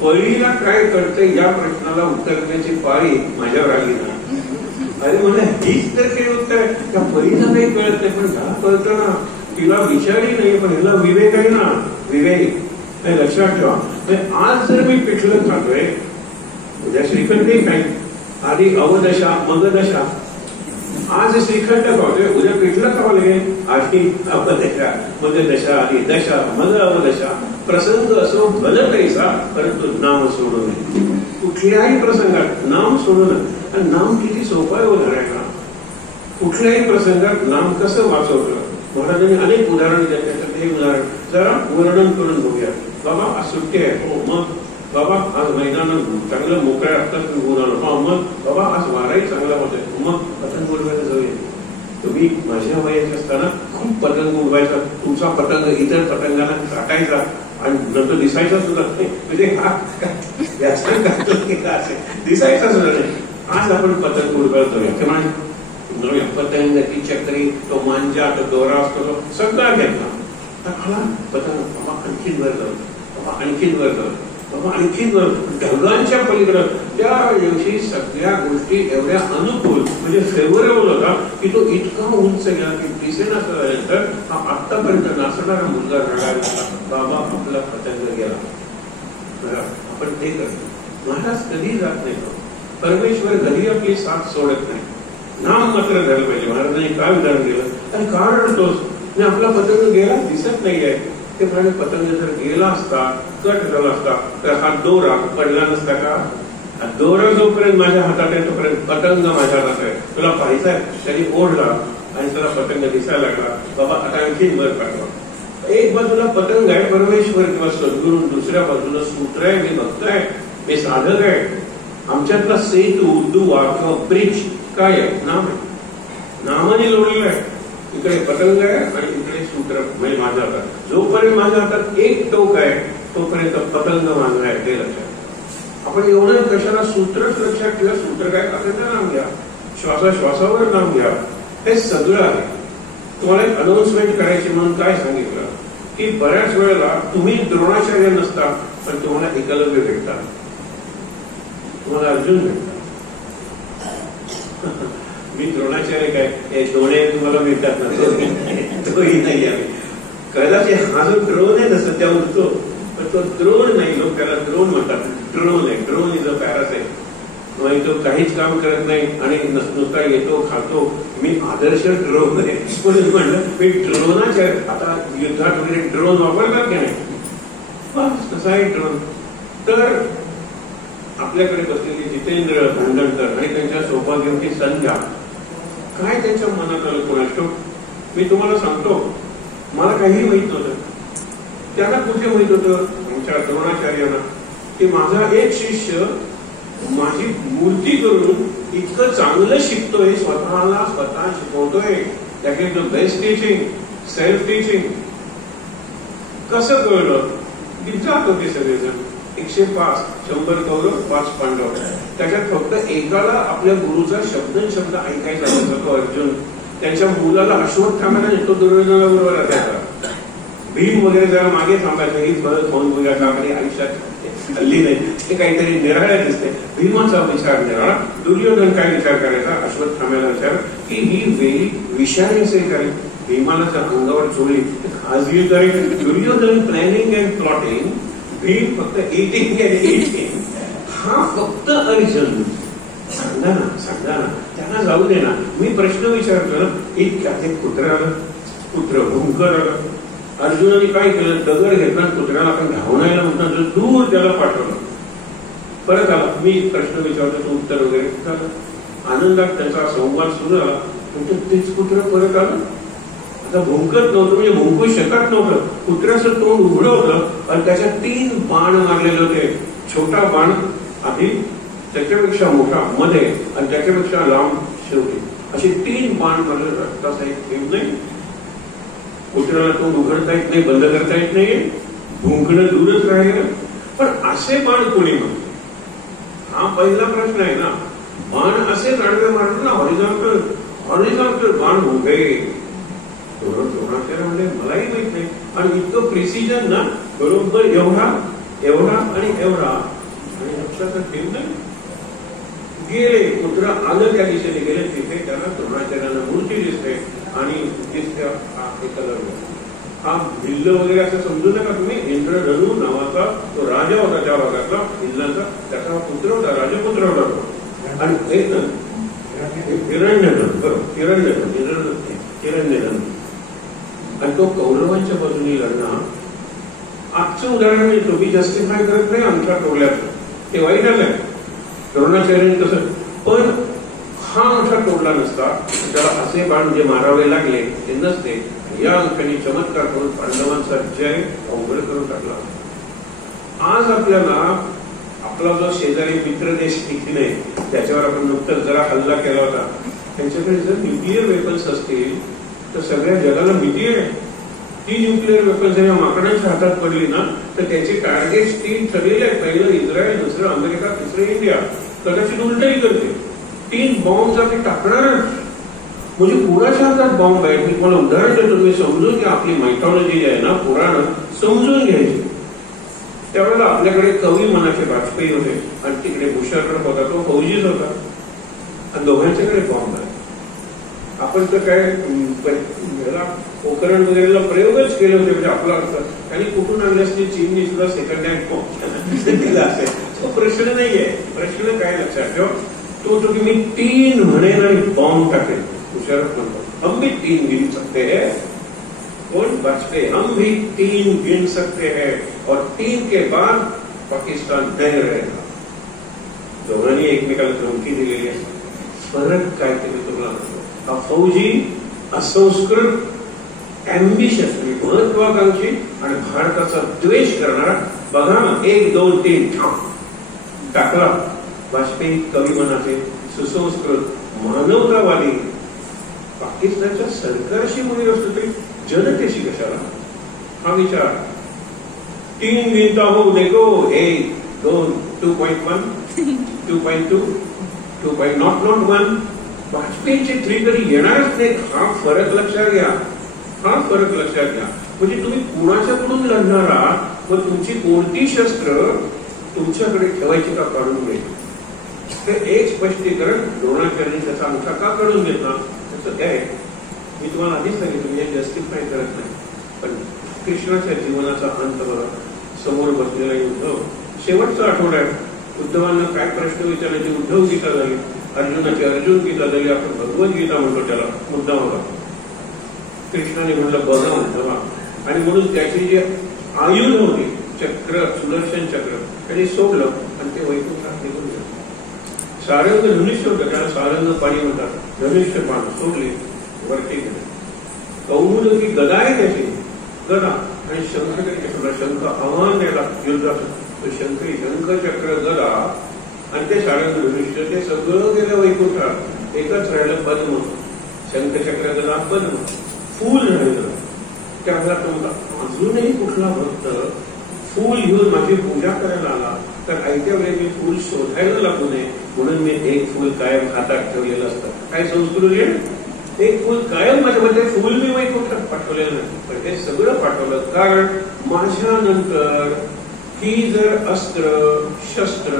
परीला काय कळतंय या प्रश्नाला उत्तर देण्याची पाळी माझ्यावर आली ना. अरे मला हीच तर काही उत्तर आहे. त्या परीला काही कळत नाही पण ह्याला कळतं ना. तिला विचारही नाही पण ह्याला विवेक आहे ना. विवेक नाही लक्षात ठेवा. आज जर मी पिठलं खातोय उद्या श्रीखंड काही आधी अवदशा मग दशा. आज श्रीखंड खातोय उद्या पिठलं खावं लागेल. आधी अवदशा मग दशा आधी दशा मग अवदशा. प्रसंग असो भल कैसा परंतु नाम सोडू नये. कुठल्याही प्रसंगात नाम सोडू नये. आणि नाम किती सोपं आहे उदाहरण. कुठल्याही प्रसंगात नाम कसं वाचवलं. महाराजांनी अनेक उदाहरण दिले. हे उदाहरण जरा वर्णन करून बघूया. बाबा आज सुट्टी आहे. हो मग बाबा आज मैदान चांगलं मोकळ्या असतात गुण आलं. मग बाबा आज वाराही चांगला होतोय. मग पतंग उडवायला जाऊया. तुम्ही माझ्या वयाचे असताना खूप पतंग उडवायचा. तुमचा पतंग इतर पतंगाला टाकायचा. आणि नंतर दिसायचा सुद्धा नाही, म्हणजे हा दिसायचा सुद्धा नाही. आज आपण पतंग उडवतोय, पतंग ती चक्री, तो मांजा, तो दोरा असतो, सगळा घेतला. पतंग बाबा आणखीन वर जाऊ, बाबा आणखीन वर जाऊ, बाबा आणखीन वर. ढगांच्या पलीकडं त्या दिवशी सगळ्या गोष्टी एवढ्या अनुकूल म्हणजे फेवरेबल होता की तो इतका उंच गेला की दिसेना झाल्यानंतर हा आतापर्यंत नाचणारा मुलगा रडायला, बाबा आपला पतंग गेला. आपण ते करतो. महाराज कधी जात नाही, परमेश्वर कधी आपली साथ सोडत नाही. नाम मात्र झालं पाहिजे. महाराजांनी काय उदाहरण दिलं आणि का रडतोस, आपला पतंग गेला दिसत नाहीये. ते म्हणाले पतंग जर गेला असता, कट झाला असता, तर हा दोरा पडला नसता का? दोरा जोपर्यंत माझ्या हातात आहे तोपर्यंत पतंग माझ्या हातात आहे. तुला पाहायचाय? त्यांनी ओढला आणि त्याला पतंग दिसायला लागला. बाबा आता आणखीन वर पाठवा. एक बाजूला पतंग आहे परमेश्वर किंवा सद्गुरू, दुसऱ्या बाजूला सूत्र आहे, मी भक्त आहे, मी साधक आहे. आमच्यातला सेतू, दुवा किंवा ब्रिज काय आहे? नाम आहे. नामाने जोडलेलं आहे. इकडे पतंग आहे आणि इकडे सूत्र म्हणजे माझ्या हातात. जोपर्यंत माझ्या हातात एक टोक आहे तोपर्यंत पतंग माझा आहे, ते लक्षात. आपण एवढं कशाला सूत्रच लक्षात ठेवा. सूत्र काय? अखंड नाम घ्या, श्वासाश्वासावर नाम घ्या, हे सगळं आहे. तुम्हाला एक अनाउन्समेंट करायची म्हणून काय सांगितलं की बऱ्याच वेळेला तुम्ही द्रोणाचार्य नसता पण तुम्हाला एकलव्य भेटतात, तुम्हाला अर्जुन भेटतात. मी द्रोणाचार्य काय, हे दोन्ही तुम्हाला मिळतात ना, तोही नाही आहे. कदाचित हा जो ड्रोन आहे तसं त्या उडतो, पण तो ड्रोन नाही. लोक त्याला ड्रोन म्हणतात. ड्रोन आहे. Drone is a parasite. तो काहीच काम करत नाही आणि नुसता येतो, खातो. मी आदर्श ड्रोन आहे म्हणून म्हणलं मी ड्रोनाचार्य. आता युद्धात वगैरे ड्रोन वापरतात की नाही? कसा आहे ड्रोन? तर आपल्याकडे बसलेले जितेंद्र भांडणकर आणि त्यांच्या सौभाग्यवती संध्या, काय त्यांच्या मनात आलं कोणाष्ट? मी तुम्हाला सांगतो, मला काही माहित नव्हतं. त्यांना कुठे माहित होतं? आमच्या द्रोणाचार्यांना की माझा एक शिष्य माझी मूर्ती करून इतकं चांगलं शिकतोय, स्वतःला स्वतः शिकवतोय. That is the best teaching, self teaching. कसं कळलं? की जात होते सगळेजण 105, 100 कौरव, 5 पांडव. त्याच्यात फक्त एकाला आपल्या गुरुचा शब्द ऐकायचा होता, तो अर्जुन. त्यांच्या मुलाला अश्वत्थाम्याला नेतो दुर्योधनाबरोबर असायचा. भीम वगैरे जरा मागे थांबायचं, ही फळ खाऊन बघा का आपली आयुष्यात हल्ली नाही, ते काहीतरी निराळ्या दिसते. भीमाचा विचार निराळा. दुर्योधन काय विचार करायचा? अश्वत्थाम्याला विचार की ही वेळी विषारी असेल काय? भीमाला जर अंगावर चोळली खाजगी करेल. Duryodhan planning and plotting, Bhim फक्त इटिंग अँड इटिंग. हा फक्त अर्जुन. सांगा ना, त्यांना जाऊ दे ना. मी प्रश्न विचारतो ना, इतक्यात एक कुत्र आलं, कुत्र भुंकर आलं. अर्जुनाने काय केलं? दगड घेतला, कुत्र्याला आपण धावण्याला म्हणतात दूर त्याला पाठवलं. परत आला, मी प्रश्न विचारतो, तो उत्तर वगैरे झालं. आनंदात त्याचा संवाद सुरू झाला. म्हणजे तेच कुत्र परत आलं. आता भुंकत नव्हतं, म्हणजे भुंकू शकत नव्हतं. कुत्र्याचं तोंड उघडं होतं आणि त्याच्यात 3 बाण मारलेले होते. छोटा बाण आधी, त्याच्यापेक्षा मोठा मध्ये आणि त्याच्यापेक्षा लांब शेवटी, असे 3 बाण मारले. रक्ताचा एक थेंब नाही. कुत्र्याला तोंड उघडता येत नाही, बंद करता येत नाही, भुंकणं दूरच राहिलं. पण असे बाण कोणी म्हणतो? हा पहिला प्रश्न आहे ना. बाण असे आडवे मारतो ना, हॉरिझॉन्टल बाण भुंके. द्रोणाचार्य म्हणजे मलाही माहित नाही. आणि इतकं प्रिसिजन ना, बरोबर एवढा एवढा आणि एवढा, आणि लक्षात ठेवून नाही. गेले, कुत्रा आलं त्या दिशेने गेले. तिथे त्याला द्रोणाचार्यांना मूर्ती दिसते आणि दिसत्या हा भिल्ल वगैरे असं समजू नका तुम्ही. इंद्रधनु नावाचा तो राजा होता त्या भागातला भिल्लाचा, त्याचा पुत्र होता, राजपुत्र होता तो. आणि हिरण्यधनु आणि तो कौरवांच्या बाजूने लढणार. आजचं उदाहरण मी तुम्ही जस्टिफाय करत नाही आमच्या टोळ्याचं, ते वाईट आलंय द्रोणाचार्यांनी तसं. पण हा अंगठा तोडला नसता, त्याला असे बाण जे मारावे लागले ते नसते. या अंकाने चमत्कार करून पांडवांचा जय अवघड करून टाकला. आज आपल्याला आपला जो शेजारी मित्र देश देखील नाही, त्याच्यावर आपण नुकतंच जरा हल्ला केला होता. त्यांच्याकडे जर न्यूक्लिअर वेपन्स असतील तर सगळ्या जगाला भीती आहे. ती न्यूक्लिअर वेपन्स या माकडांच्या हातात पडली ना तर त्याचे टार्गेट्स 3 ठरलेले आहेत. पहिलं इस्रायल, दुसरं अमेरिका, तिसरं इंडिया. कदाचित उलटही करते. 3 बॉम्ब ते टाकणार. म्हणजे कुणाच्या हातात बॉम्ब आहे. मी तुम्हाला उदाहरण देतो, तुम्ही समजून घ्या. आपली मायथॉलॉजी जी आहे ना, पुराण समजून घ्यायची. त्यावेळेला आपल्याकडे कवी मनाचे वाजपेयी होते आणि तिकडे मुशर्रफ होता, तो फौजीच होता आणि दोघांच्याकडे बॉम्ब आहे. आपण तर काय पोखरण वगैरेला प्रयोगच केले होते. म्हणजे आपला आणि कुठून आणले असते चीनने सुद्धा सेकंड हँड बॉम्ब दिला असेल. तो प्रश्न नाहीये. प्रश्न काय लक्षात ठेव, तो की मी 3 म्हणेन आणि बॉम्ब टाकेल. मुशर्रफ म्हणतो हम भी 3 गिन सकते हैं. कौन? वाजपेयी. हम भी 3 गिन सकते हैं और 3 के बाद पाकिस्तान नहीं रहेगा. दोघांनी एकमेकाला धमकी दिलेली आहे. फरक काय केलं तुम्हाला? हा फौजी असंस्कृत ऍम्बिशन महत्वाकांक्षी आणि भारताचा द्वेष करणारा. बघा 1 2 3 टाकला. वाजपेयी कवी मनाचे, सुसंस्कृत, मानवतावादी. पाकिस्तानच्या सरकारशी मुली असतो तरी जनतेशी कशाला? हा विचार. 3 गिनता हो देखो. 1 2 2.1 2.2 2.0.1. वाजपेयीचे 3 कधी येणारच नाही. हा फरक लक्षात घ्या. हा फरक लक्षात घ्या. म्हणजे तुम्ही कुणाच्याकडून लढणार आहात व तुमची कोणती शस्त्र तुमच्याकडे ठेवायची का काढून घ्यायची. हे एक स्पष्टीकरण द्रोणाचार्यांनी त्याचा अंगठा का काढून घेतला त्याचं काय. मी तुम्हाला आधीच सांगितलं, मी जस्टिफाय करत नाही, पण कृष्णाच्या जीवनाचा अंत बघा. समोर बसलेला उद्धव, शेवटचा आठवडा आहे. उद्धवांना काय प्रश्न विचारायचे. उद्धव गीता झाली, अर्जुनाची अर्जुन गीता झाली. आपण भगवद्गीता म्हणतो त्याला, मुद्दा होता. कृष्णाने म्हणलं बघा उद्धवा, आणि म्हणून त्याची जे आयुध होते चक्र, सुदर्शन चक्र, त्यांनी सोडलं आणि ते वैकुंठात निघून गेलं. सारंग धनुष्य होतं, त्याला सारंग पाणी म्हणतात. धनुष्य पान सोडले, वरती गेले. कौमुदी गदा आहे त्याची, गदा, आणि शंख त्याच्याकडे. शंख आव्हान द्यायला युद्धाचं, तो शंकरी शंख चक्र गदा आणि ते सारंग धनुष्य, ते सगळं गेलं वैकुंठात. एकच राहिलं पद्म. शंखचक्र गदा पद्म, फूल राहिलं. त्याला तुमचा अजूनही कुठला भक्त फूल घेऊन माझी पूजा करायला आला तर ऐत्या वेळी मी फूल शोधायला लागू नये म्हणून मी एक फूल कायम हातात ठेवलेलं असतं. काय संस्कृती आहे. एक फूल कायम माझ्यामध्ये, फूल मी वैकुंठात पाठवलेलं नाही, पण ते सगळं पाठवलं. कारण माझ्यानंतर ही जर अस्त्र शस्त्र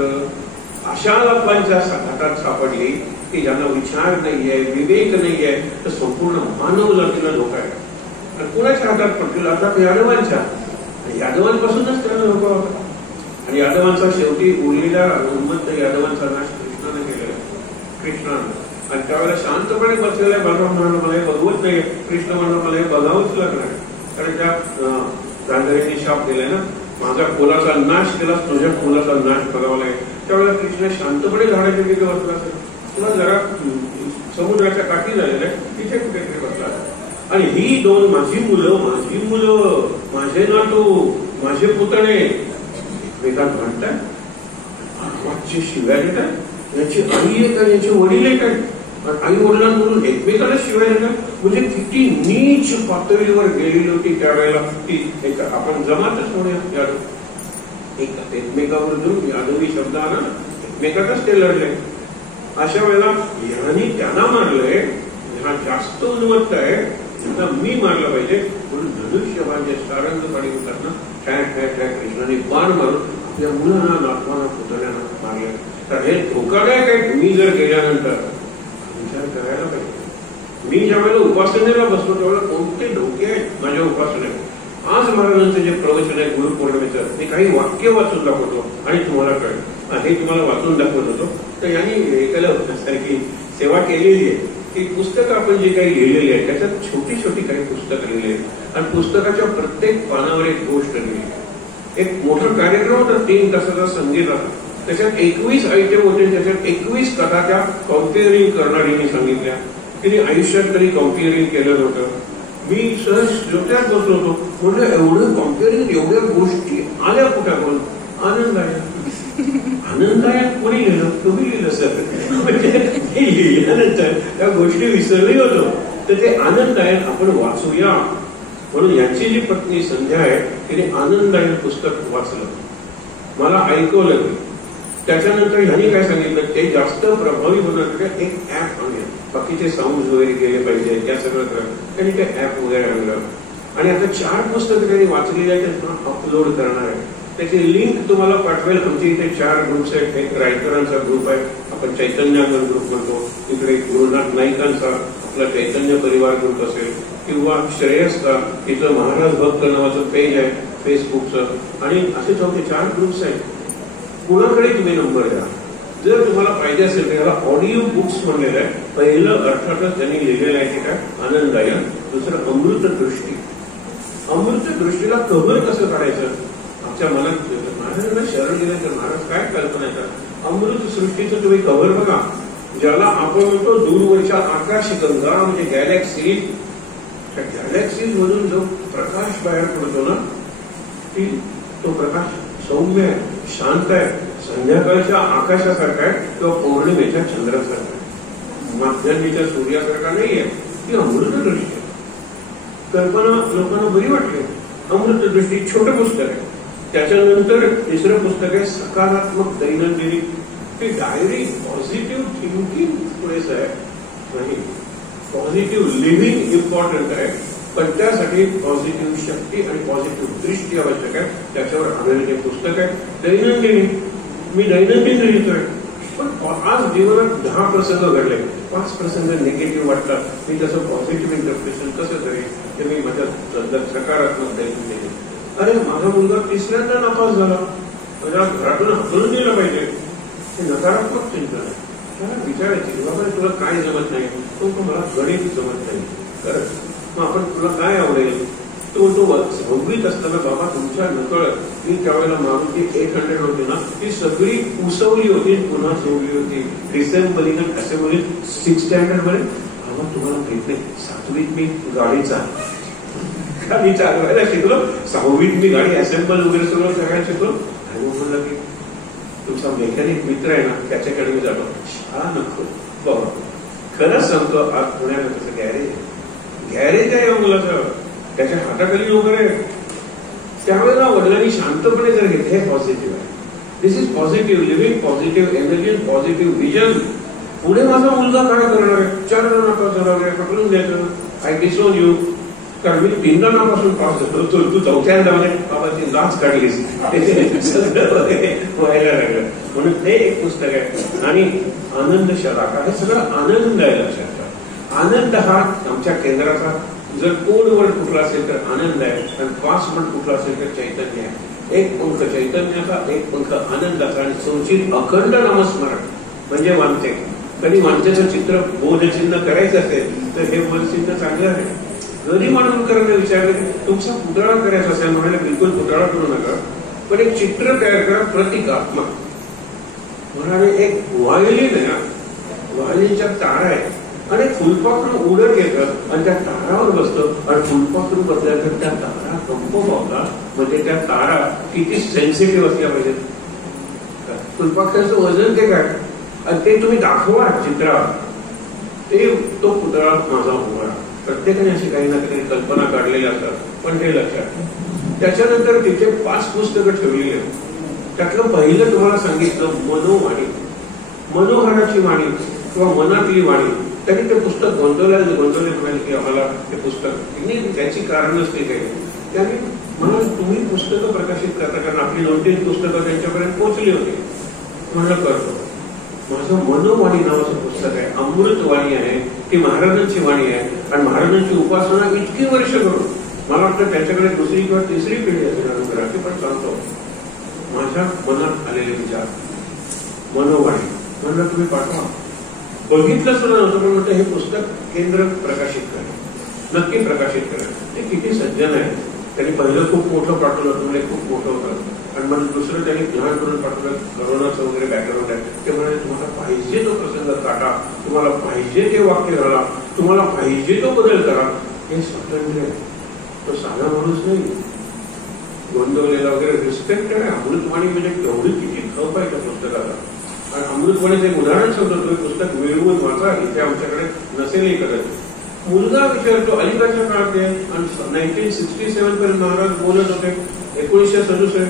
अशा लोकांच्या हातात सापडली की ज्यांना विचार नाहीये, विवेक नाहीये, तर संपूर्ण मानव जातीला धोका आहे. आणि कुणाच्या हातात पडतील? अर्थात यादवांच्या. यादवांपासूनच त्याला धोका होता. आणि यादवांचा शेवटी उरलेला उन्मत्त यादवांचा नाश कृष्णाने केलेला. कृष्णाने. आणि त्यावेळेला शांतपणे बसलेला बलराम म्हणाला मला हे बघवत नाही. कृष्ण म्हणून मला हे बघावंच लागणार. कारण त्या गांधारीने शाप दिलाय ना, माझा कुलाचा नाश केला, तुझ्या कुलाचा नाश बघावा लागेल. त्यावेळेला कृष्ण शांतपणे झाडाच्या तिथे बसला असेल किंवा जरा समुद्राच्या काठी झालेल्या तिथे कुठेतरी बसला. आणि ही 2 माझी मुलं, माझे नातू, माझे पुतणे एकमेकात म्हणतात, आवाजची शिव्या देतात. याची आई आहे का, याचे वडील आहे काय, आई वडिलांकडून एकमेकाला शिवाय देतात. म्हणजे किती नीच पातळीवर गेलेली होती त्यावेळेला ती. आपण जमातच म्हणूया एकमेकावर जो यादवी शब्द आला ना, एकमेकातच ते लढले. अशा वेळेला ह्यांनी त्यांना मारलंय, ह्या जास्त उन्मत्त आहे, त्यांना मी मारलं पाहिजे म्हणून धनुष्यबाण जे सारंग पाणी होतात ना, कृष्णाने बाण मारून आपल्या मुलांना, नातवांना, पुतण्यांना मारले. तर हे धोकादायक आहे. मी जर गेल्यानंतर विचार करायला पाहिजे. मी ज्या वेळेला उपासनेला बसलो त्यावेळेला कोणते धोके आहेत माझ्या उपासनेला. आज महाराजांचं जे प्रवचन आहे गुरुपौर्णिमेचं, मी काही वाक्य वाचून दाखवतो आणि तुम्हाला कळेल. हे तुम्हाला वाचून दाखवत होतो. तर यांनी एकाला सारखी सेवा केलेली आहे की पुस्तकं आपण जे काही लिहिलेली आहे त्याच्यात छोटी छोटी काही पुस्तकं लिहिली आहेत आणि पुस्तकाच्या प्रत्येक पानावर एक गोष्ट लिहिली. एक मोठा कार्यक्रम होता 3 तासाचा संगीताचा. त्याच्यात 21 आयटम होते. त्याच्यात 21 कथा त्या कॉम्पेअरिंग करणारीने सांगितल्या. तिने आयुष्यात तरी कॉम्पेअरिंग केलं नव्हतं. मी सहज जोत्यात बसलो होतो. म्हणजे एवढं कॉम्पेअरिंग, एवढ्या गोष्टी आल्या कुठाकडून. आनंददायक कोणी लिहिलं? तुम्ही लिहिलं सर. म्हणजे लिहिल्यानंतर त्या गोष्टी विसरली होतो. तर ते आनंददायक आपण म्हणून याची जी पत्नी संध्या आहे तिने आनंदाने पुस्तक वाचलं, मला ऐकवलं. त्याच्यानंतर ह्यांनी काय सांगितलं, ते जास्त प्रभावी होण्यासाठी एक ऍप आणलं. बाकीचे साऊंड वगैरे केले पाहिजे, त्या सगळं त्यांनी ते ऍप वगैरे आणलं. आणि आता 4 पुस्तकं त्यांनी वाचलेली आहे, त्यांना अपलोड करणार आहे. त्याची लिंक तुम्हाला पाठवेल. आमच्या इथे 4 ग्रुप्स आहेत. एक रायकरांचा ग्रुप आहे, आपण चैतन्याचा ग्रुप म्हणतो. इकडे गुरुनाथ नाईकांचा आपला चैतन्य परिवार ग्रुप असेल, किंवा श्रेयसचा तिचं महाराज भक्त नावाचं पेज आहे फेसबुकचं. आणि असे 4 ग्रुप्स आहेत. कुणाकडे तुम्ही नंबर द्या. जर तुम्हाला पाहिजे असेल तर याला ऑडिओ बुक्स म्हणलेलं आहे. पहिलं अर्थातच त्यांनी लिहिलेलं आहे की काय, आनंददायक. दुसरं अमृतदृष्टी. अमृतदृष्टीला कव्हर कसं काढायचं आमच्या मनात महाराजांना शरण दिलं तर महाराज काय कल्पना येतात. अमृत सृष्टीचं तुम्ही कव्हर बघा, ज्याला आपण म्हणतो दूरवरच्या आकाशगंगा म्हणजे गॅलेक्सी. त्या गॅलेक्सीज मधून जो प्रकाश बाहेर पडतो ना, तो प्रकाश सौम्य आहे, शांत आहे, संध्याकाळच्या आकाशासारखा आहे किंवा पौर्णिमेच्या चंद्रासारखा आहे, मध्यान्हीच्या सूर्यासारखा नाहीये. ती अमृतदृष्टी. कल्पना लोकांना बरी वाटली. अमृतदृष्टी छोटं पुस्तक आहे. त्याच्यानंतर 3रं पुस्तक आहे सकारात्मक दैनंदिनी. ती डायरी पॉझिटिव्ह थिंकिंग पुरेसं आहे नाही, पॉझिटिव्ह लिव्हिंग इम्पॉर्टंट आहे. पण त्यासाठी पॉझिटिव्ह शक्ती आणि पॉझिटिव्ह दृष्टी आवश्यक आहे. त्याच्यावर आधारित पुस्तक आहे. दैनंदिनी मी दैनंदिन लिहितोय, पण आज जीवनात 10 प्रसंग घडले, 5 प्रसंग निगेटिव्ह वाटतात. मी त्याचं पॉझिटिव्ह इंटरप्रिटेशन कसं करेन ते मी माझ्या सकारात्मक दैनंदिनी. अरे माझा मुलगा 3ऱ्यांदा नापास झाला, माझ्या घरातून हाकलून दिलं पाहिजे, हे नकारात्मक चिंतन आहे. त्याला विचारायची, बाबा तुला काय जमत नाही. तो मला गणित जमत नाही. खरंच मग आपण तुला काय आवडेल. तो 6वीत असताना बाबा तुमच्या नकळत मी त्यावेळेला मारुती 800 होती ना, ती सगळी उसवली होती, पुन्हा सोडली होती. डिसेंबरीनं असेंबली 6th स्टँडर्ड मध्ये. बाबा तुम्हाला माहित नाही, 7वीत मी गाडी चालवायला शिकलो, 6वीत मी गाडी असेंबल वगैरे सगळं करायला शिकलो. आणि म्हणलं की तुमचा मेकॅनिक मित्र आहे ना, त्याच्याकडे मी जातो. शाळा नको बाबा. खरंच सांगतो, आज पुण्याला तसं गॅरेज आहे मुलाचं, त्याच्या हाताखाली वगैरे. त्यावेळेला वडिलांनी शांतपणे जर घेतले, हे पॉझिटिव्ह आहे. This is positive living, positive energy, positive vision. पुढे माझा मुलगा काय करणार आहे, 4 नापास झाला वगैरे पकडून द्यायचं. I डिसोन you. कारण मी 3दा नापासून पास झालो, तू 4थ्यांदा म्हणजे बाबाची लाच काढलीस, व्हायला लागलं. म्हणून ते एक पुस्तक आहे. आणि आनंद शलाका, हे सगळं आनंद आहे लक्षात. आनंद हा आमच्या केंद्राचा जर कोड वर्ड कुठला असेल तर आनंद आहे, आणि 5 वर्ड कुठला असेल तर चैतन्य आहे. 1 पंख चैतन्याचा, 1 पंख आनंदाचा, आणि संचित अखंड नामस्मरण म्हणजे मानते. कधी माणसाचं चित्र बोधचिन्ह करायचं असेल तर हे बोधचिन्ह चांगलं आहे. जरी म्हणून करणं विचारलं, तुमचा पुतळा करायचा असेल म्हणाले बिलकुल पुतळा करू नका, पण एक चित्र तयार करा प्रतिकात्मक. म्हणाले एक व्हायोलिन आहे, व्हायोलिनच्या तारा आहे, आणि फुलपाखरू उडत येतं आणि त्या तारावर बसतं, आणि फुलपाखरू बसल्यानंतर त्या तारा कंप पावला. म्हणजे त्या तारा किती सेन्सिटिव्ह असल्या पाहिजेत. फुलपाखराचं वजन ते काय, आणि ते तुम्ही दाखवा चित्रात. ते तो पुतळा माझा उभा. प्रत्येकाने अशी काही ना काही कल्पना काढलेल्या असतात, पण हे लक्षात. त्याच्यानंतर तिथे 5 पुस्तकं ठेवलेली आहेत. त्यातलं पहिलं तुम्हाला सांगितलं मनोवाणी, मनोहराची वाणी किंवा मनातली वाणी. त्यांनी ते पुस्तक गोंदवले म्हणाले की आम्हाला ते पुस्तक, त्याची कारण नसते काही. त्यांनी मला तुम्ही पुस्तकं प्रकाशित करता, कारण आपली 2-3 पुस्तकं त्यांच्यापर्यंत पोहोचली होती. म्हणलं करतो. माझं मनोवाणी नावाचं पुस्तक आहे, अमृतवाणी आहे. ती महाराजांची वाणी आहे, आणि महाराजांची उपासना इतकी वर्ष करून मला वाटतं त्याच्याकडे 2री किंवा 3री पिढी असेल अनुग्रहाची, पण सांगतो माझ्या मनात आलेले विचार मनोवाणी. म्हणलं तुम्ही पाठवा. बघितलं सुद्धा नव्हतं, पण म्हटलं हे पुस्तक केंद्र प्रकाशित करेल, नक्की प्रकाशित करेल. ते किती सज्जन आहे. त्यांनी पहिलं खूप मोठं पाठवलं, तुम्हाला खूप मोठं होतं, आणि मग दुसरं त्यांनी लहान करून पाठवलं. करोनाचं वगैरे बॅकग्राऊंड आहे. ते म्हणाले तुम्हाला पाहिजे तो प्रसंग काढा, तुम्हाला पाहिजे ते वाक्य घाला, तुम्हाला पाहिजे तो बदल करा. हे स्वातंत्र्य आहे. तो साधा माणूस नाही, गोंदवलेला वगैरे रिस्पेक्टेड आहे. अमृतवाणी म्हणजे केवढी किती खप आहे त्या पुस्तकाला. आणि अमृतवाणीचं एक उदाहरण सांगतो, तुम्ही पुस्तक मिळवून वाचा. इथे आमच्याकडे नसेलही कदाचित. मुलगा विचारतो अलीकडच्या काळात आहे आणि 1967 पर्यंत महाराज बोलत होते. 1967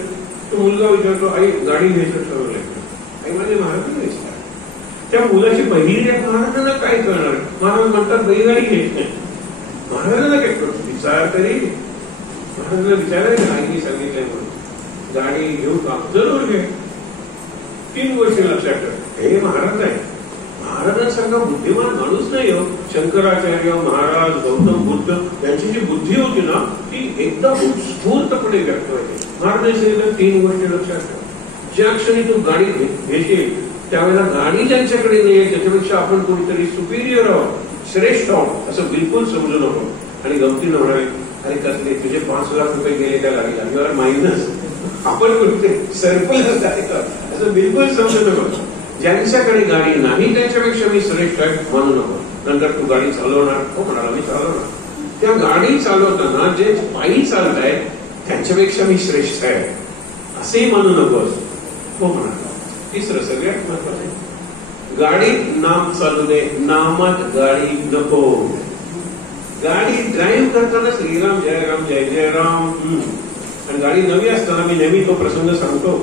तो मुलगा विचारतो आई गाडी घ्यायचं ठरवलंय. आई माझे महाराजांना विचार. त्या मुलाची पहिली रेख महाराजांना काय करणार. महाराज म्हणतात बैलगाडी घ्यायची नाही. महाराजांना काय करतो विचार तरी. महाराजांना विचारायचं आईने सांगितलंय म्हणून गाडी घेऊ का. जरूर घे. 3 वर्ष लक्षात ठेव. हे महाराज आहे. महाराजांसारखा बुद्धिमान माणूस नाही हो. शंकराचार्य महाराज गौतम बुद्ध यांची जी बुद्धी होती ना ती एकदम उत्स्फूर्तपणे व्यक्त होते. महाराजांनी 3 गोष्टी लक्षात ठेव. ज्या क्षणी तू गाडी घेशील त्यावेळेला गाडी ज्यांच्याकडे नाहीये त्याच्यापेक्षा आपण कोणीतरी सुपिरियर आहोत, श्रेष्ठ आहोत असं बिलकुल समजू नको. आणि गमतीनं म्हणाले अरे कसले तुझे 5 लाख रुपये गेले त्या गाडीला मायनस आपण कोणते सरप्लस असं बिलकुल समजू नको. ज्यांच्याकडे गाडी नाही त्यांच्यापेक्षा मी श्रेष्ठ आहे म्हणू नको. नंतर तू गाडी चालवणार. हो म्हणाला मी चालवणार. त्या गाडी चालवताना जे पायी चालत आहे त्यांच्यापेक्षा मी श्रेष्ठ आहे असेही म्हणू नकोस. हो म्हणाला. तिसरं सगळ्यात महत्वाचं गाडीत नाम चालू दे. नामात गाडी नको. गाडी ड्राईव्ह करताना श्रीराम जय राम जय जय राम. आणि गाडी नवी असताना मी नेहमी तो प्रसंग सांगतो.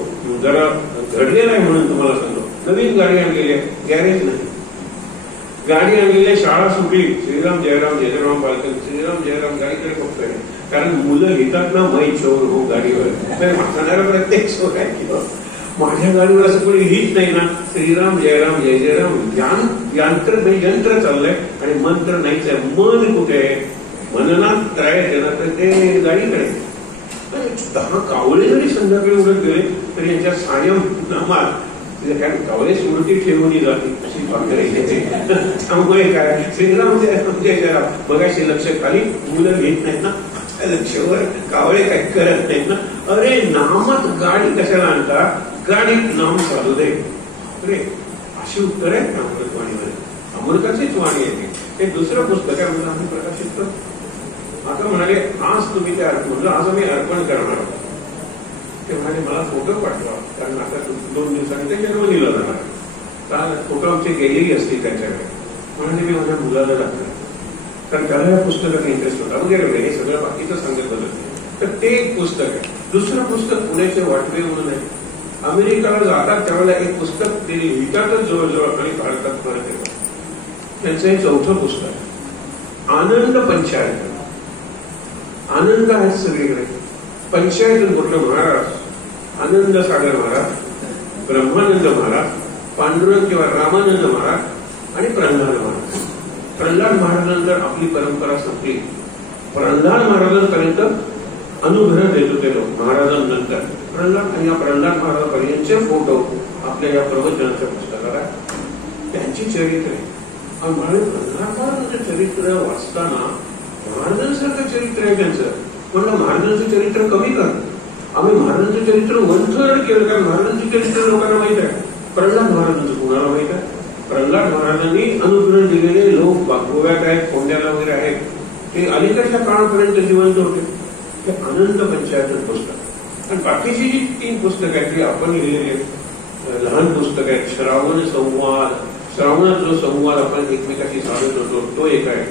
जरा घडलेला आहे म्हणून तुम्हाला सांगतो. नवीन गाडी आणलेली आहे. गॅरेज नाही. गाडी आणलेली आहे. शाळा सुटली. श्रीराम जयराम जय जयराम पालखी श्रीराम जयराम गाडीकडे बघतोय. कारण मुलं घेतात ना मै चोर हो गाडीवर. म्हणणारा प्रत्येक चोर आहे किंवा माझ्या गाडीवर असं कोणी लिहित नाही ना. श्रीराम जयराम जय जयराम यंत्र चाललंय आणि मंत्र नाहीच आहे. मन कुठे आहे. मननात करायचं ना तर ते गाडीकडे. 10 कावळे जरी संध्याकाळी उडत गेले तरी यांच्या सायम नामात कावळे स्मृती ठेवून जाते अशी त्यामुळे काय श्रीराम जय जयराम बघायचे लक्ष खाली मुलं घेत नाहीत ना. लक्षवर कावळे काय करत नाहीत ना. अरे नामात गाडी कशाला आणतात. गाडीत नाम चालू दे. अरे अशी उत्तर आहेत अमृतवाणीमध्ये. अमृताचीच वाणी आहे. हे दुसरं पुस्तक आहे म्हणून आम्ही प्रकाशित करतो. आता म्हणाले आज तुम्ही ते म्हणलं आज आम्ही अर्पण करणार आहोत. ते म्हणाले मला फोटो पाठवा कारण आता 2 दिवसांनी ते जर्मनीला जाणार. काल फोटो आमचे गेलेली असतील त्याच्याकडे. म्हणाले मी माझ्या मुलाला दाखवलं कारण त्याला या पुस्तकात इंटरेस्ट होता वगैरे वगैरे. हे सगळं बाकीचं सांगत बदलत. तर ते एक पुस्तक आहे. दुसरं पुस्तक पुण्याचे वाटवे म्हणून आहे. अमेरिकेला जातात त्यावेळेला एक पुस्तक ते लिहितातच जवळजवळ आणि काढतात परत येतात. त्यांचं हे 4थं पुस्तक आहे. आनंद पंचायत. आनंद आहेत सगळीकडे. पंचायतून कुठलं महाराज आनंद सागर महाराज, ब्रह्मानंद महाराज, पांडुरंग किंवा रामानंद महाराज आणि प्रल्हाद महाराज. प्रल्हाद महाराजांनंतर आपली परंपरा संपली. प्रल्हाद महाराजांपर्यंत अनुग्रह देत होते लोक. महाराजांनंतर प्रल्हाद आणि या प्रल्हाद महाराजांपर्यंतचे फोटो आपल्या या प्रवचनाच्या पुस्तकाला त्यांची चरित्रे. आणि प्रल्हाद महाराजांचं चरित्र वाचताना महाराजांसारखं चरित्र आहे त्यांचं. म्हणलं महाराजांचं चरित्र कमी कर. आम्ही महाराजांचं चरित्र 1/3 केलं कारण महाराजांचं चरित्र लोकांना माहित आहे. प्रल्हाद महाराजांचं कोणाला माहित आहे. प्रल्हाद महाराजांनी अनुग्रह दिलेले लोक गोव्यात आहेत, कोंड्याला वगैरे आहेत. ते अलीकडच्या काळापर्यंत जिवंत होते. ते आनंद पंचायत पुस्तक. आणि बाकीची जी 3 पुस्तकं आहेत ती आपण लिहिलेली लहान पुस्तक आहेत. श्रावण संवाद. श्रावणात जो संवाद आपण एकमेकाशी साधत होतो तो एक आहे.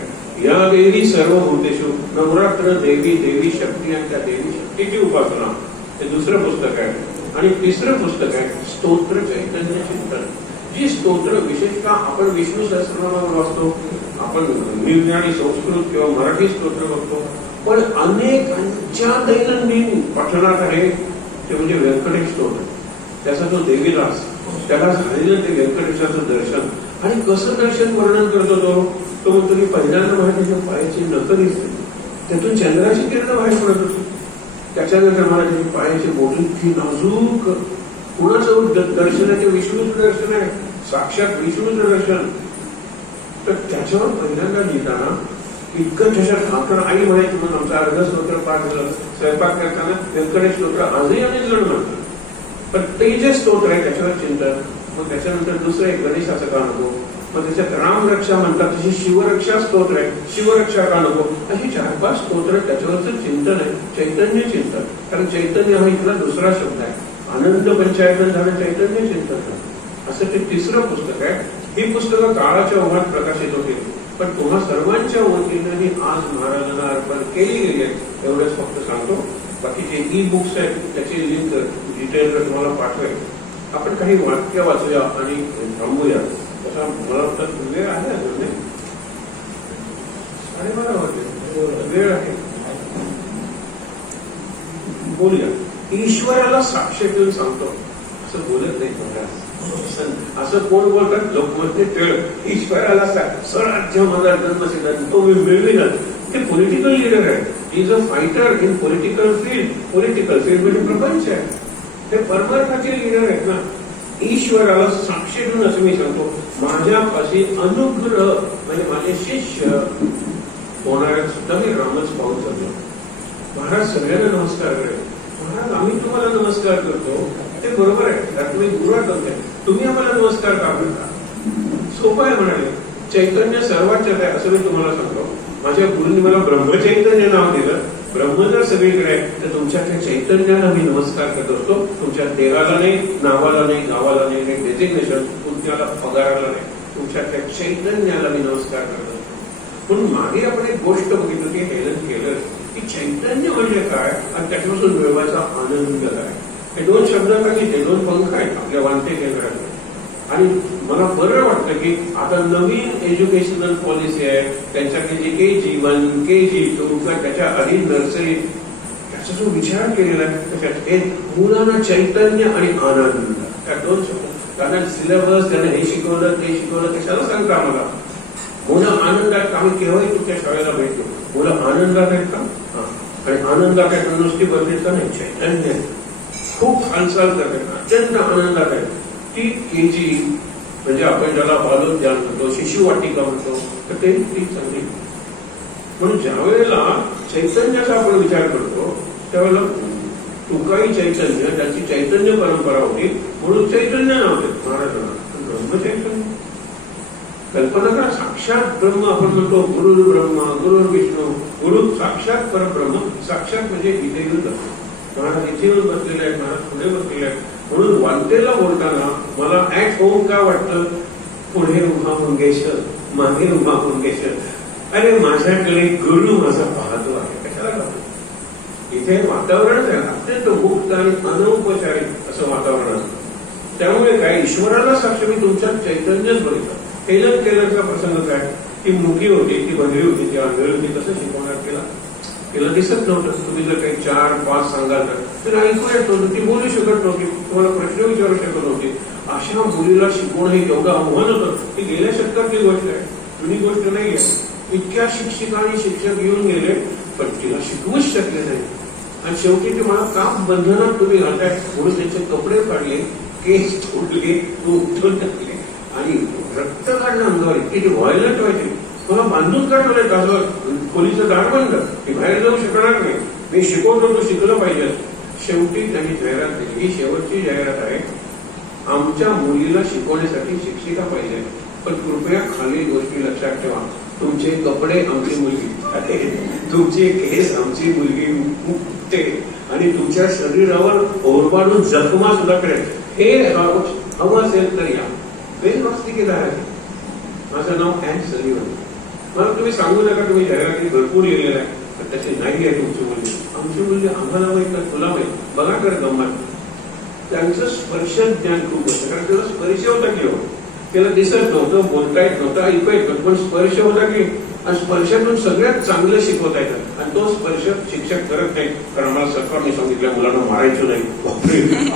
या देवी सर्व भूतेषु नवरात्र देवी देवी शक्ती आणि त्या देवी शक्तीची उपासना हे दुसरं पुस्तक आहे. आणि तिसरं पुस्तक आहे स्तोत्र चैतन्य चिंतन. जी स्तोत्र विशेषतः आपण विष्णू सहस्रनाम वाचतो. आपण निर्ज्ञानी संस्कृत किंवा मराठी स्तोत्र बघतो. पण अनेकांच्या दैनंदिन पठणात आहे ते म्हणजे व्यंकटेश स्तोत्र. त्याचा जो देवीदास त्याला झालेलं ते व्यंकटेशाचं दर्शन. आणि कसं दर्शन वर्णन करतो तो म्हणतो की पहिल्यांदा मला त्याच्या पायाची नख दिसते. त्यातून चंद्राची किरण बाहेर पडत होती. त्याच्यानंतर मला त्याची पायाची बोटी इतकी नाजूक. कुणाचं दर्शन आहे ते विष्णूचं दर्शन आहे. साक्षात विष्णूचं दर्शन. तर त्याच्यावर पहिल्यांदा लिहिताना इतकं त्याच्यात कारण आई म्हणायची म्हणून आमचं अर्ध स्तोत्र पाठ झालं. स्वयंपाक करताना व्यंकटेश स्तोत्र आजही अनेक जण म्हणतात. पण ते जे स्तोत्र आहे त्याच्यावर चिंतन. मग त्याच्यानंतर दुसरं एक गणेशाचं का नको. मग त्याच्यात रामरक्षा म्हणतात तशी शिवरक्षा स्तोत्र आहे. शिवरक्षा का नको. अशी 4-5 स्तोत्र त्याच्यावरचं चिंतन आहे. चैतन्य चिंतन. कारण चैतन्य हा इथला दुसरा शब्द आहे. आनंद पंचायतन झालं चैतन्य चिंतन. असं ते तिसरं पुस्तक आहे. ही पुस्तकं काळाच्या ओघात प्रकाशित होतील. पण तुम्हा सर्वांच्या वतीने आज महाराजांना अर्पण केली गेली आहे, एवढंच फक्त सांगतो. बाकीचे ई बुक्स आहेत त्याची लिंक डिटेल तुम्हाला पाठवेल. आपण काही वाक्य वाचूया आणि थांबूया. तसा मला वाटतं वेळ आहे अजून नाही, 12:30 वाजले, वेळ आहे, बोलूया. ईश्वराला साक्ष देऊन सांगतो असं बोलत नाही महाराज. असं कोण बोलतात? लोक म्हणते टिळक ईश्वराला स्वराज्य माझा जन्मसिद्ध तो मी मिळविला. ते पॉलिटिकल लिडर आहे. Is a fighter in political field. Political field म्हणजे प्रपंच आहे. ते परमार्थाचे लिडर आहेत ना. ईश्वराला साक्ष देऊन असं मी सांगतो, माझ्यापाशी अनुग्रह म्हणजे माझे शिष्य होणाऱ्या सुद्धा मी रामच पाहून चाललो. महाराज सगळ्यांना नमस्कार करेल. महाराज आम्ही तुम्हाला नमस्कार करतो ते बरोबर आहे, त्यात तुम्ही गुरुवार करताय, तुम्ही आम्हाला नमस्कार का करता? सोपं आहे म्हणाले. चैतन्य सर्वांच्यात आहे असं मी तुम्हाला सांगतो. माझ्या गुरुंनी मला ब्रह्मचैतन्य नाव दिलं. ब्रह्म जर सगळीकडे आहे तर तुमच्या त्या चैतन्याला मी नमस्कार करत असतो. तुमच्या देहाला नाही, नावाला नाही, गावाला नाही, डेझिग्नेशन, तुमच्याला पगाराला नाही, तुमच्या त्या चैतन्याला मी नमस्कार करत असतो. पण मागे आपण एक गोष्ट बघितलं की हेलन केलं की चैतन्य म्हणजे काय आणि त्याच्यापासून मिळवायचा आनंद काय. हे दोन शब्द सांगितले, दोन पंख आहेत आपल्या वांटे केंद्रात. आणि मला बरं वाटतं की आता नवीन एज्युकेशनल पॉलिसी आहे. त्यांच्याकडे जे KG1, KG2 किंवा त्याच्या आधी नर्सरी त्याचा जो विचार केलेला आहे त्याच्यात एक मुलांना चैतन्य आणि आनंद, त्या दोन शब्द. कारण सिलेबस त्याने हे शिकवलं ते शिकवलं कशाला सांगता आम्हाला. मुलं आनंदात, आम्ही केव्हाही तुमच्या शाळेला भेटतो, मुलं आनंदात आहेत का? आणि आनंदात आहेत नुसती बदलीत का नाही, चैतन्य खूप हालचाल करतात, अत्यंत आनंदात आहे. ती KG म्हणजे आपण ज्याला बालोद्यान म्हणतो, शिशुवाटिका म्हणतो, तर ते ती चांगली. म्हणून ज्या वेळेला चैतन्याचा आपण विचार करतो त्यावेळेला तुकाई चैतन्य, त्याची चैतन्य परंपरा होती म्हणून चैतन्य नव्हते महाराजांना. ब्रह्मचैतन्य कल्पना करा, साक्षात ब्रह्म आपण म्हणतो, गुरु ब्रह्मा गुरु विष्णू, गुरु साक्षात परब्रह्म. साक्षात म्हणजे इथे येऊन महाराज इथे येऊन बसलेले आहेत, महाराज पुढे बसलेले आहेत. म्हणून वांटेला बोलताना मला ऍट होम काय वाटतं, पुढे उभा मुंगेश्वर, मागे उभा मुंगेश्वर. अरे माझ्याकडे गुरु माझा पाहतो आहे, कशाला पाहतो. इथे वातावरणच आहे अत्यंत मुक्त आणि अनौपचारिक असं वातावरण असतं. त्यामुळे काय ईश्वराला साक्ष मी तुमच्यात चैतन्यच बघितलं. हेलन केलरचा प्रसंग काय, ती मुकी होती, ती बंधळी होती, ती आंधळी होती, कसं शिकवणार तिला दिसत नव्हतं. तुम्ही जर काही 4-5 सांगाल तर ऐकू येत नव्हतं, ती बोलू शकत नव्हती, तुम्हाला प्रश्न विचारू शकत नव्हती. अशा मुलीला शिकवणं हे एवढं आव्हान होतं. ती गेल्या शतकातली गोष्ट आहे, जुनी गोष्ट नाहीये. इतक्या शिक्षिका आणि शिक्षक येऊन गेले पण तिला शिकवूच शकले नाही. आणि शेवटी ते मला काम बंधनात तुम्ही घालताय म्हणून त्यांचे कपडे काढले, केस तोडले, उठून टाकले आणि रक्त काढणं अंगावर. इतकी व्हायलंट व्हायची. मला बांधून काढलं तासावर, खोलीचं दार बंद, ती बाहेर जाऊ शकणार नाही, मी शिकवतो तू शिकलं पाहिजे. शेवटी त्यांनी जाहिरात दिली, ही शेवटची जाहिरात आहे, आमच्या मुलीला शिकवण्यासाठी शिक्षिका पाहिजे, पण कृपया खाली गोष्टी लक्षात ठेवा. तुमचे कपडे आमची मुलगी, तुमचे केस आमची मुलगी मुक्ते आणि तुमच्या शरीरावर ओरबाडून जखमा सुद्धा करेल. हे हवं असेल तर या. वेदवास्तिकेत आहे. माझं नाव ॲन सलिवन. मला तुम्ही सांगू नका तुम्ही जाहिराती भरपूर लिहिलेला आहे, पण तशी नाही आहे तुमची मुलगी. आमची मुलगी आम्हाला माहित का तुला माहित. बघा कर गंमत. त्यांचं स्पर्श ज्ञान खूप होतं, कारण त्याला स्पर्श होता की हो, त्याला दिसत नव्हतं, बोलता येत नव्हतं, ऐकू येत नव्हतं, पण स्पर्श होता की. आणि स्पर्शातून सगळ्यात चांगलं शिकवता येतं. आणि तो स्पर्श शिक्षक करत नाही, कारण आम्हाला सरकारने सांगितलं मुलांना मारायचं नाही,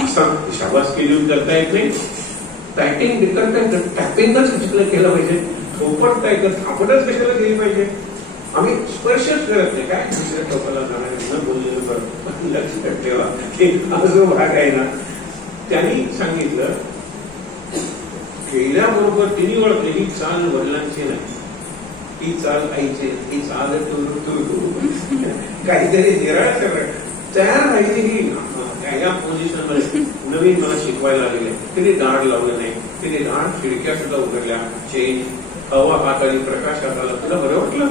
असा शाबासकी देऊन करता येत नाही. टायपिंग करता येतं, टॅपिंगच केलं पाहिजे, थोपटता येतं, थापडच कशाला केली पाहिजे. आम्ही स्पर्शच करत नाही. काय दुसऱ्या टोकाला जाणार न बोललेलं बरं. लक्षात ठेवा की हा जो भाग आहे ना, त्यांनी सांगितलं केल्याबरोबर तिने ओळखले ही चाल वडिलांची नाही, ही चाल आईची, ही चाल काहीतरी निराळ सगळं तयार राहिली. ही या पोझिशन मध्ये नवीन मला शिकवायला आलेले. तिने दाढ लावलं नाही, तिने दाढ खिडक्या सुद्धा उघडल्या, चेंज हवा हात आली, प्रकाश हात आला. तुला बरं वाटलं.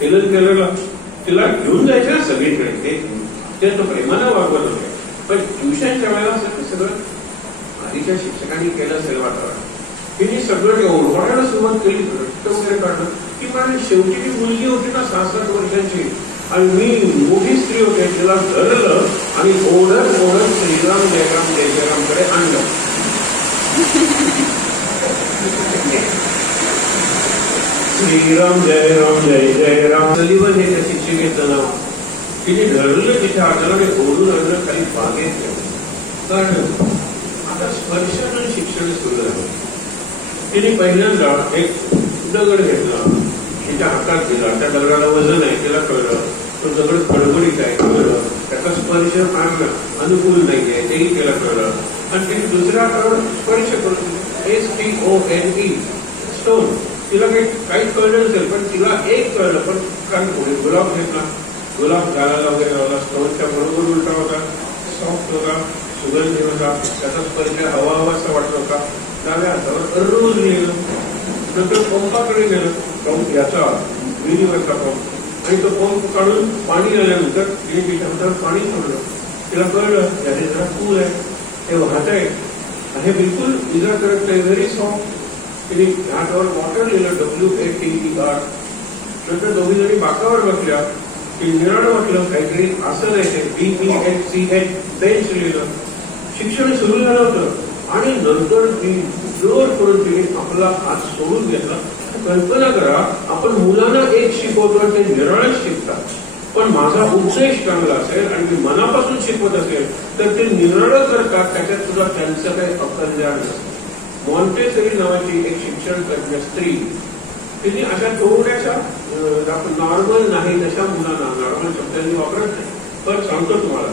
हेलन केलरला तिला घेऊन जायचं सगळीकडे, ते अत्यंत प्रेमानं वागवत होते. पण ट्युशनच्या वेळेला असं सगळं आधीच्या शिक्षकांनी केलं असेल वातावरण. तिने सगळं ओरडायला सुरुवात केली, रक्त वगैरे काढलं की मला शेवटी ती मुलगी होती ना 6-7 वर्षांची, आणि मी मोठी स्त्री होते, तिला धरलं आणि ओढत ओढत श्रीराम जयराम जय जयरामकडे आणलं. श्रीराम जय राम जय जय राम. सलीवन हे त्या शिक्षिकेचं नाव. तिने धरलं तिथे आणायला मी ओढून आणलं खाली बागेत ठेवलं. कारण आता स्पर्शानं शिक्षण सुरू झालं. तिने पहिल्यांदा एक दगड घेतला, तिच्या हातात दिला. त्या दगडाला वजन आहे, तिला कळलं तो दगड खडबडीत आहे, कळलं त्याचा स्पर्श फार अनुकूल नाहीये, तेही तिला कळलं. आणि तिने दुसऱ्या हातावर स्पर्श करून STONE स्टोन. तिला काही कळलं नसेल, पण तिला एक कळलं. पण कारण पुढे गुलाब घेतला, गुलाब घालायला वगैरे लावला. स्टोनच्या बरोबर उलटा होता, सॉफ्ट होता, सुगंधी होता, त्याचा स्पर्श हवा हवासा वाटत होता. डाव्या हातावर रोज लिहिलं. नंतर पंपाकडे गेलं, पंप याचा विहिरीवरचा पंप, आणि तो पंप काढून पाणी आल्यानंतर तिने तिच्या हातावर पाणी सोडलं. तिला कळलं त्याचे जरा कूल आहे, ते वाहत आहे, हे बिलकुल इजा करत नाही, व्हेरी सॉफ्ट. तिने हातावर वॉटर लिहिलं, WATER. नंतर दोघी जणी बाकावर बसल्या की निराळ वाटलं, काहीतरी असं नाही ते BENCH बेंच लिहिलं. शिक्षण सुरू झालं होतं. आणि नंतर ती जोर करून तिने आपला हात सोडून घेतला. कल्पना करा, आपण मुलांना एक शिकवतो ते निराळच शिकतात, पण माझा उद्देश चांगला असेल आणि मी मनापासून शिकवत असेल तर ते निराळ करतात. त्याच्यात सुद्धा त्यांचं काही अकल्याण नसतं. मॉन्टेसरी नावाची एक शिक्षण तज्ञ स्त्री, तिने अशा थोड्याशा नॉर्मल नाही तशा मुलांना, नॉर्मल शब्दांनी वापरत नाही, पण सांगतो तुम्हाला,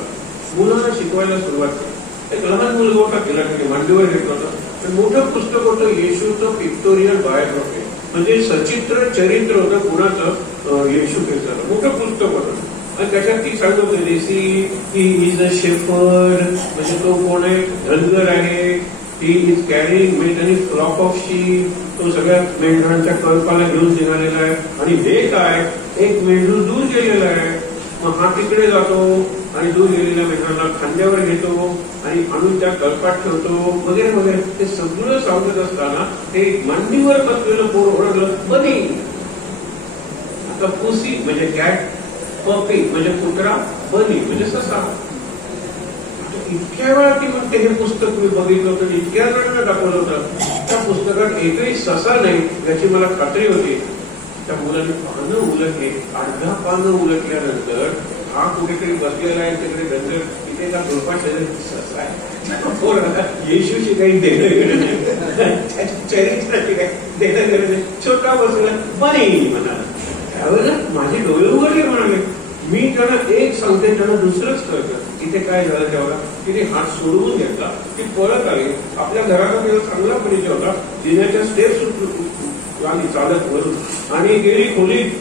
मुलांना शिकवायला सुरुवात केली. एक लहान मुलगा होता, तिला तिने मांडीवर घेतलं होतं. पण मोठं पुस्तक होतं, येशूचं पिक्टोरियल बायोग्राफी, म्हणजे सचित्र चरित्र होतं कुणाचं, येशू ख्रिस्ताचं मोठं पुस्तक होतं. आणि त्याच्यात ती सांगत होती ही इज अ शेफर्ड, म्हणजे तो कोण आहे, धनगर आहे. He is carrying many flock of sheep, तो सगळ्या मेंढरांच्या कल्पाला घेऊन निघालेला आहे. आणि हे काय, एक मेंढरू दूर गेलेला आहे, मग हा तिकडे जातो आणि दूर गेलेल्या मेंढरांना खांद्यावर घेतो आणि आणून त्या कल्पात ठेवतो वगैरे वगैरे. ते सगळं सांगत असताना ते मांडीवर बसलेलं पोर ओरडलं, बनी. आता पुसी म्हणजे कॅट, पपी म्हणजे कुत्रा, बनी म्हणजे ससा. इतक्या वेळा ती म्हणते हे पुस्तक मी बघितलं होतं, इतक्या वेळानं दाखवलं होतं, त्या पुस्तकात एकही ससा नाही याची मला खात्री होती. त्या मुलांनी पानं उलटली, अर्धा पानं उलटल्यानंतर हा कुठेतरी बसलेला आहे, तिकडे धनगर, तिथे त्या झोपा ससा आहे. येशूशी काही देणं घेणं नाही, चरित्राची काही देणं घेणं नाही. छोटा बसला बनी म्हणा. त्यावेळेला माझे डोळे उघडले. म्हणाले मी त्यांना एक सांगते, त्यांना दुसरंच कळतं. तिथे काय झालं तेव्हा तिने हात सोडवून घेतला, ती पळत आली. आपल्या घराचा तिला चांगला परिचय होता, जिन्याच्या स्टेप्स आली चालत वरून आणि गेली खोलीत.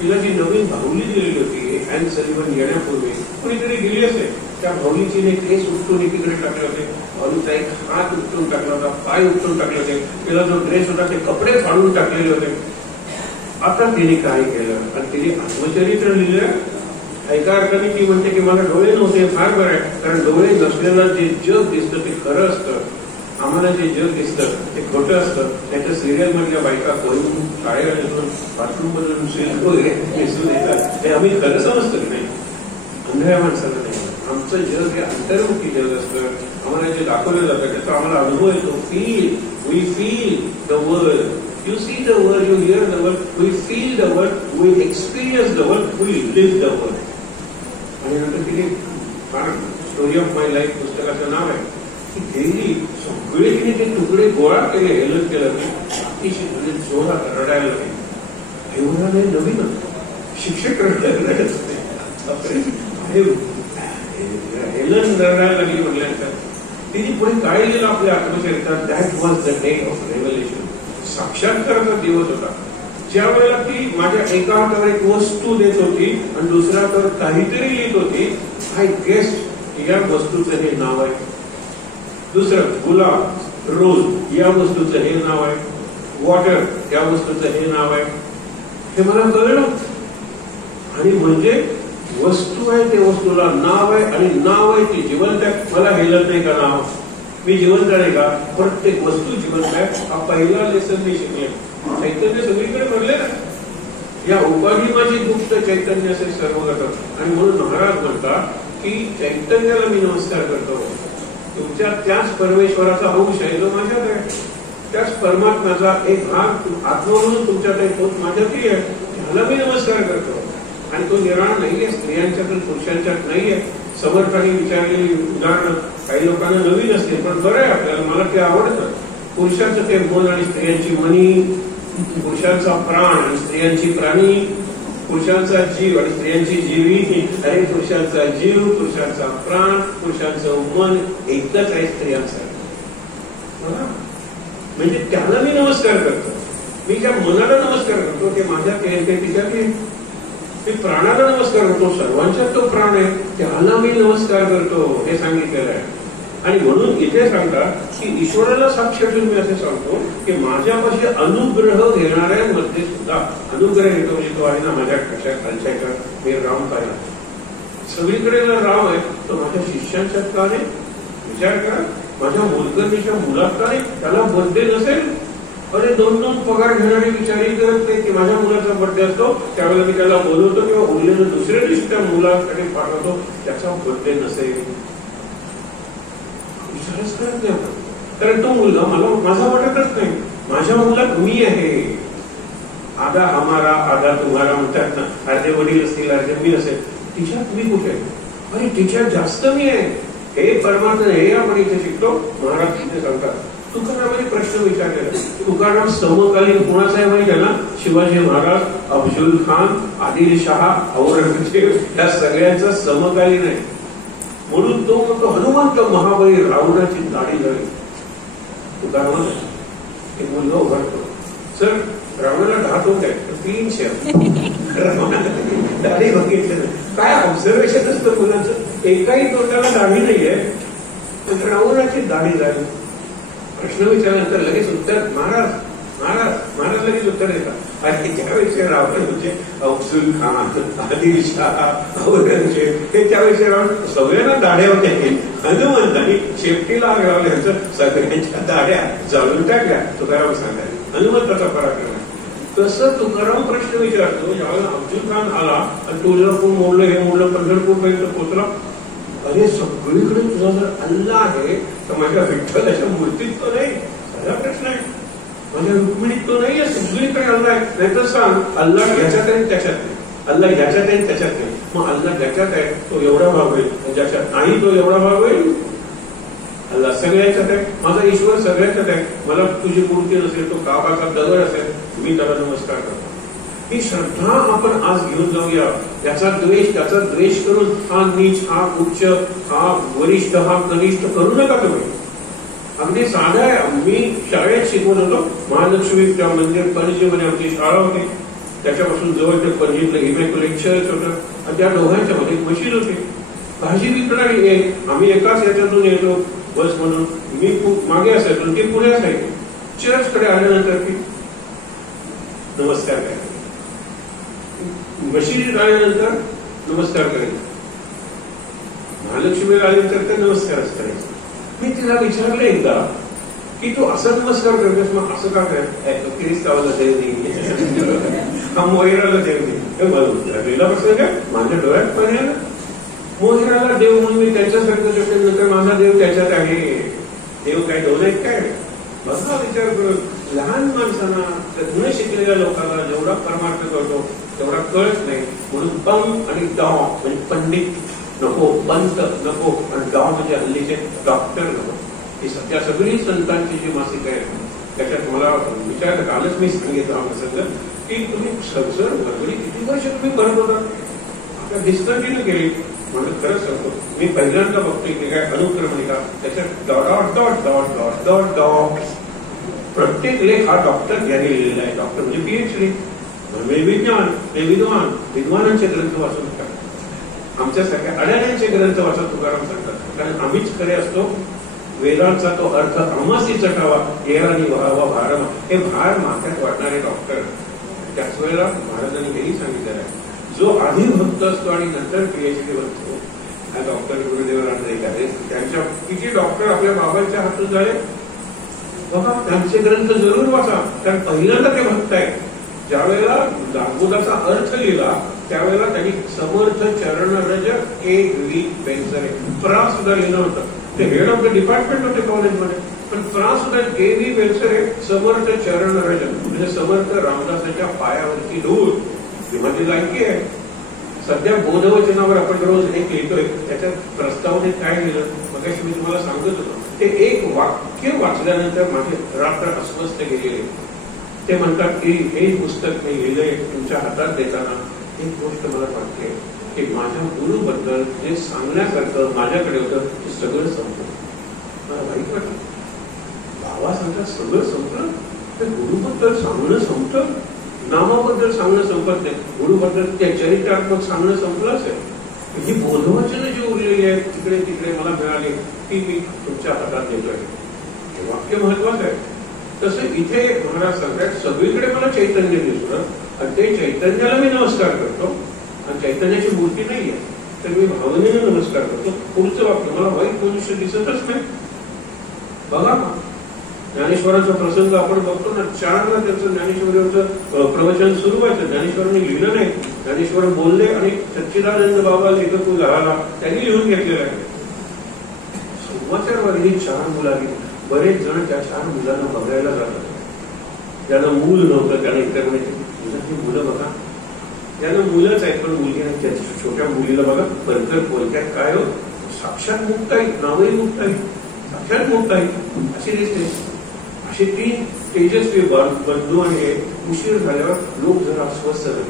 तिला जी नवीन भावली दिलेली होती अॅन सलिव्हन येण्यापूर्वी, कुणीतरी गेली असेल, त्या भावलीचीने केस उपटून एकीकडे टाकले होते, भावलीचा एक हात उपटून टाकला होता, पाय उपटून टाकले होते, तिला जो ड्रेस होता ते कपडे फाडून टाकलेले होते. आता तिने काय केलं आणि तिने आत्मचरित्र लिहिलं. एका अर्थाने ती म्हणते की मला डोळे नव्हते, फार बरं आहे, कारण डोळे नसलेलं जे जग दिसतं ते खरं असतं, आम्हाला जे जग दिसतं ते खोटं असतं. त्याच्या सिरियल मधल्या बायका करून शाळेला येऊन बाथरूम मधून सिल्क वगैरे मिसळून येतात, ते आम्ही खरं समजतो की नाही. अंधळ्या माणसाला नाही, आमचं जग हे अंतर्मुखी जग असतं. आम्हाला जे दाखवलं जातं त्याचा आम्हाला अनुभव येतो. We feel the world. You see the world, you hear the world, we feel the world, we experience the world, we live the world. आणि नंतर तिने स्टोरी ऑफ माय लाईफ पुस्तकाचं नाव आहे. ती गेली, सगळे तिने ते तुकडे गोळा केले, हेलन केलं, अतिशय जोरात रडायला लागले. एवढा नाही नवीन शिक्षक रडत होते. हेलन रडायला लागली म्हटल्यानंतर तिने पुढे काय लिहिलं आपल्या आत्मचरित्रात, that was the day of revelation. साक्षात्काराचा दिवस होता, ज्या वेळेला ती माझ्या एका हातावर एक वस्तू देत होती आणि दुसऱ्या हातावर काहीतरी लिहित होती. आय गेस या वस्तूचं हे नाव आहे. दुसरं गुलाब, रोज या वस्तूचं हे नाव आहे. वॉटर या वस्तूचं हे नाव आहे. हे मला कळलं. आणि म्हणजे वस्तू आहे, ते वस्तूला नाव आहे आणि नाव आहे ती जिवंत आहे. मला हेलन नाही का नाव, मी जिवंत आहे का? प्रत्येक वस्तू जिवंत आहे. हा पहिला लेसन मी शिकले. चैतन्य सगळीकडे भरले ना. या उपाधी माझी गुप्त चैतन्य असे सर्व करतात. आणि म्हणून महाराज म्हणतात की चैतन्याला मी नमस्कार करतो. तुमच्या त्याच परमेश्वराचा अंश आहे जो माझ्यात आहे. त्याच परमात्म्याचा एक भाग आत्मा म्हणून तुमच्यात आहे, तोच माझ्यातही आहे. त्याला मी नमस्कार करतो. आणि तो निराळ नाहीये, स्त्रियांच्यात पुरुषांच्यात नाहीये. समर्थाने विचारलेली उदाहरणं काही लोकांना नवीन असते, पण बरं आहे आपल्याला, मला ते आवडतं. पुरुषांचं ते मन आणि स्त्रियांची मनी, पुरुषांचा प्राण आणि स्त्रियांची प्राणी, पुरुषांचा जीव आणि स्त्रियांची जीवी. अरे पुरुषांचा जीव, पुरुषांचा प्राण, पुरुषांचं मन एकच आहे, स्त्रियांचं. म्हणजे त्याला मी नमस्कार करतो. मी ज्या मनाला नमस्कार करतो ते माझ्या ते तिच्यात. मी प्राणाला नमस्कार करतो, सर्वांच्यात तो प्राण आहे, त्याला मी नमस्कार करतो, हे सांगितलेलं आहे. आणि म्हणून इथे सांगतात की ईश्वराला साक्ष ठेवून मी असे सांगतो की माझ्यापाशी अनुग्रह घेणाऱ्यांमध्ये सुद्धा अनुग्रह घेतो. म्हणजे तो आहे ना माझ्या खालच्या मी राम पाहिला, सगळीकडे राम आहे, तो माझ्या शिष्यांच्यात का नाही? विचार करा, माझ्या मोलकर्णीच्या मुलात का नाही? त्याला बर्थडे नसेल? अरे 2-2 पगार घेणारे विचारही करत नाही की माझ्या मुलाचा बर्थडे असतो त्यावेळेला मी त्याला बोलवतो किंवा उरलेलं दुसऱ्या दिवशी त्या मुलाकडे पाठवतो, त्याचा बर्थडे नसेल विचारच करत नाही आपण. कारण तो मुलगा मला माझा वाटतच नाही. माझ्या मुलात मी आहे. आधा हमारा आधा तुम्हाला म्हणतात ना, अर्धे वडील असतील अर्धे मी असेल. तिच्यात मी कुठे? अरे तिच्यात जास्त मी आहे. हे परमात्मा, हे आपण इथे शिकतो. महाराज इथे सांगतात. तुकारामाने प्रश्न विचारलेला. तुकाराम समकालीन कोणाचा आहे माहिती आहे ना? शिवाजी महाराज, अफजल खान, आदिलशहा, औरंगजेब या सगळ्यांचा समकालीन आहे. म्हणून तो म्हणतो हनुमंत महाबळी रावणाची दाढी झाली. तुकाराम एक मुलगा उभारतो, सर रावणाला 10 तोंड आहे, 3 शेर दाढी बघितलं. काय ऑब्झर्वेशन असतं मुलांचं? एकाही तोंडाला दाढी नाहीये, पण रावणाची दाढी झाली. प्रश्न विचारल्यानंतर लगेच उत्तर महाराज महाराज महाराज लगेच उत्तर देतात. आणि त्यावेळेस रावण म्हणजे अफजल खान, आदिलशहा, औरंगजेब हे त्यावेळेस रावण सगळ्यांना दाढ्या होत्या. हनुमंतांनी शेपटीला आग लावल्यानंतर सगळ्यांच्या दाढ्या जाळून टाकल्या. तुकाराम सांगायला हनुमंताचा पराक्रम आहे. तसं तुकाराम प्रश्न विचारतो, ज्यावेळेला अफजल खान आला आणि तुळजापूर मोडलं, हे मोडलं, पंढरपूर पर्यंत पोहोचला. अरे सगळीकडे तुझा जर अल्लाह आहे तर माझ्या विठ्ठलाच्या मूर्तीत तो नाही. साधा प्रश्न आहे. माझ्या रुक्मिणीत तो नाहीये, सगळीकडे अल्लाह आहे. नाहीतर सांग अल्लाह याच्यात आहे त्याच्यात नाही, अल्लाह याच्यात आहे त्याच्यात नाही. मग अल्लाह ज्याच्यात आहे तो एवढा भाग होईल, ज्याच्यात नाही तो एवढा भाग होईल. अल्लाह सगळ्याच्यात आहे, माझा ईश्वर सगळ्याच्यात आहे. मला तुझी मूर्ती नसेल, तो काबाचा दगड असेल, मी त्याला नमस्कार करतो. ही श्रद्धा आपण आज घेऊन जाऊया. त्याचा द्वेष करून हा नीच, हा उच्च, हा वरिष्ठ, हा कनिष्ठ करू नका तुम्ही. अगदी साधा आहे. मी शाळेत शिकवत होतो. महालक्ष्मीच्या मंदिर पणजीमध्ये आमची शाळा होती. त्याच्यापासून जवळ ते पणजीतलं इमॅक्युलेट चर्च होतं. आणि त्या दोघांच्या मध्ये मशीद होती. भाजी विकणारी एक, आम्ही एकाच याच्यातून येतो बस म्हणून. मी मागे असायचो, ती पुढे असायची. चर्चकडे आल्यानंतर ती नमस्कार करायची, मशिदीत आल्यानंतर नमस्कार करायचं, महालक्ष्मीला आल्यानंतर ते नमस्कारच करायचं. मी तिला विचारलं एकदा की तू असा नमस्कार करतोस, मग असं का काय? किरिस्तावाला देव नाही, हा मोहिराला देव नाही. गेल्यापासून काय माझ्या डोळ्यात पाणी आलं. मोहिराला देव म्हणून मी त्याच्यासारखं शकेल, नंतर माझा देव त्याच्यात आहे. देव काय दोन आहेत काय? बघा विचार करून. लहान माणसांना, न शिकलेल्या लोकांना जेवढा परमार्थ करतो तेवढा कळत नाही. म्हणून पंग आणि डॉ म्हणजे पंडित नको, पंत नको, आणि डॉ म्हणजे हल्लीचे डॉक्टर नको. ही सध्या सगळी संतांची जी मासिक आहे त्याच्यात मला विचार कालच मी सांगितलं हा प्रसंग की तुम्ही सर वर्गणी किती वर्ष तुम्ही करत होता, आता डिस्कंटिन्यू केली. म्हणून खरंच सांगतो, मी पहिल्यांदा बघतोय की काय अनुक्रमणिका त्याच्यात dot dot dot dot dot dot प्रत्येक लेख हा डॉक्टर यांनी लिहिलेला आहे. डॉक्टर म्हणजे पीएचडी, विज्ञान, विद्वान, विद्वानांचे ग्रंथ वाचून टाकतात. आमच्यासारख्या अडाण्यांचे ग्रंथ वाचत तुकाराम सांगतात. कारण आम्हीच खरे असतो. वेदांचा तो अर्थ अमासी चटावा, एरानी व्हावा भारमा. हे भार माथ्यात वाटणारे डॉक्टर. त्याच वेळेला महाराजांनी हेही सांगितलेलं आहे, जो आधी भक्त असतो आणि नंतर पीएचडी बनतो डॉक्टर गुरुदेव रांडेकर त्यांच्या किती डॉक्टर आपल्या बाबांच्या हातून झाले बघा. त्यांचे ग्रंथ जरूर वाचा, कारण पहिल्यांदा ते भक्त आहेत. ज्यावेळेला दासबोधाचा अर्थ लिहिला त्यावेळेला त्यांनी समर्थ चरण रज A.V. बेलसरे प्रा सुद्धा लिहिलं होतं. ते हेड ऑफ द डिपार्टमेंट होते कॉलेजमध्ये, पण प्रा सुद्धा A.V. बेलसरे समर्थ चरण रज म्हणजे समर्थ रामदासाच्या पायावरची धूळ ही माझी लायकी आहे. सध्या बोधवचनावर आपण रोज एक लिहितोय, त्याच्या प्रस्तावनेत काय लिहिलं मगाशी मी तुम्हाला सांगत होतो. ते एक वाक्य वाचल्यानंतर माझे रात्र अस्वस्थ गेलेले. ते म्हणतात की हे पुस्तक मी लिहिलंय तुमच्या हातात देताना एक गोष्ट मला वाटते की माझ्या गुरुबद्दल जे सांगण्यासारखं माझ्याकडे होतं ते सगळं संपलं. मला वाईट वाटलं. बाबा सांगतात सगळं संपलं, ते गुरुबद्दल सांगणं संपलं. नामाबद्दल सांगणं संपत नाही, गुरुबद्दल त्या चरित्रात्मक सांगणं संपलंच आहे. ही बोधवचनं जी उरलेली आहेत तिकडे तिकडे मला मिळाली ती मी तुमच्या हातात देतोय. हे वाक्य महत्वाचं आहे. तसं इथे महाराज सांगतात सगळीकडे मला चैतन्य दिसतं आणि ते चैतन्याला मी नमस्कार करतो. आणि चैतन्याची मूर्ती नाहीये तर मी भावनेने नमस्कार करतो. पुढचं वाक्य मला वाईट मनुष्य दिसतच नाही. बघा ज्ञानेश्वराचा प्रसंग आपण बघतो ना, 4ला त्याचं ज्ञानेश्वराचं प्रवचन सुरू व्हायचं. ज्ञानेश्वरांनी लिहिलं नाही, ज्ञानेश्वर बोलले आणि सच्चिदानंद बाबा लेखक झाला त्यांनी लिहून घेतलेलं आहे. सोमाचारवादी 4 मुलांनी बरेच जण त्या 4 मुलांना बघायला जातात. ज्याला मूल नव्हतं त्याने इतर म्हणजे मुलं बघा, त्याला मुलंच आहेत पण मुलगी नाही. त्याच्या छोट्या मुलीला बघा बंतर पोलक्यात काय हो साक्षात मुक्ताई, नावही मुक्ताई, साक्षात मुक्ताई अशी दिसते. अशी 3 तेजस्वी बंधू आणि उशीर झाल्यावर लोक जरा अस्वस्थ झाले.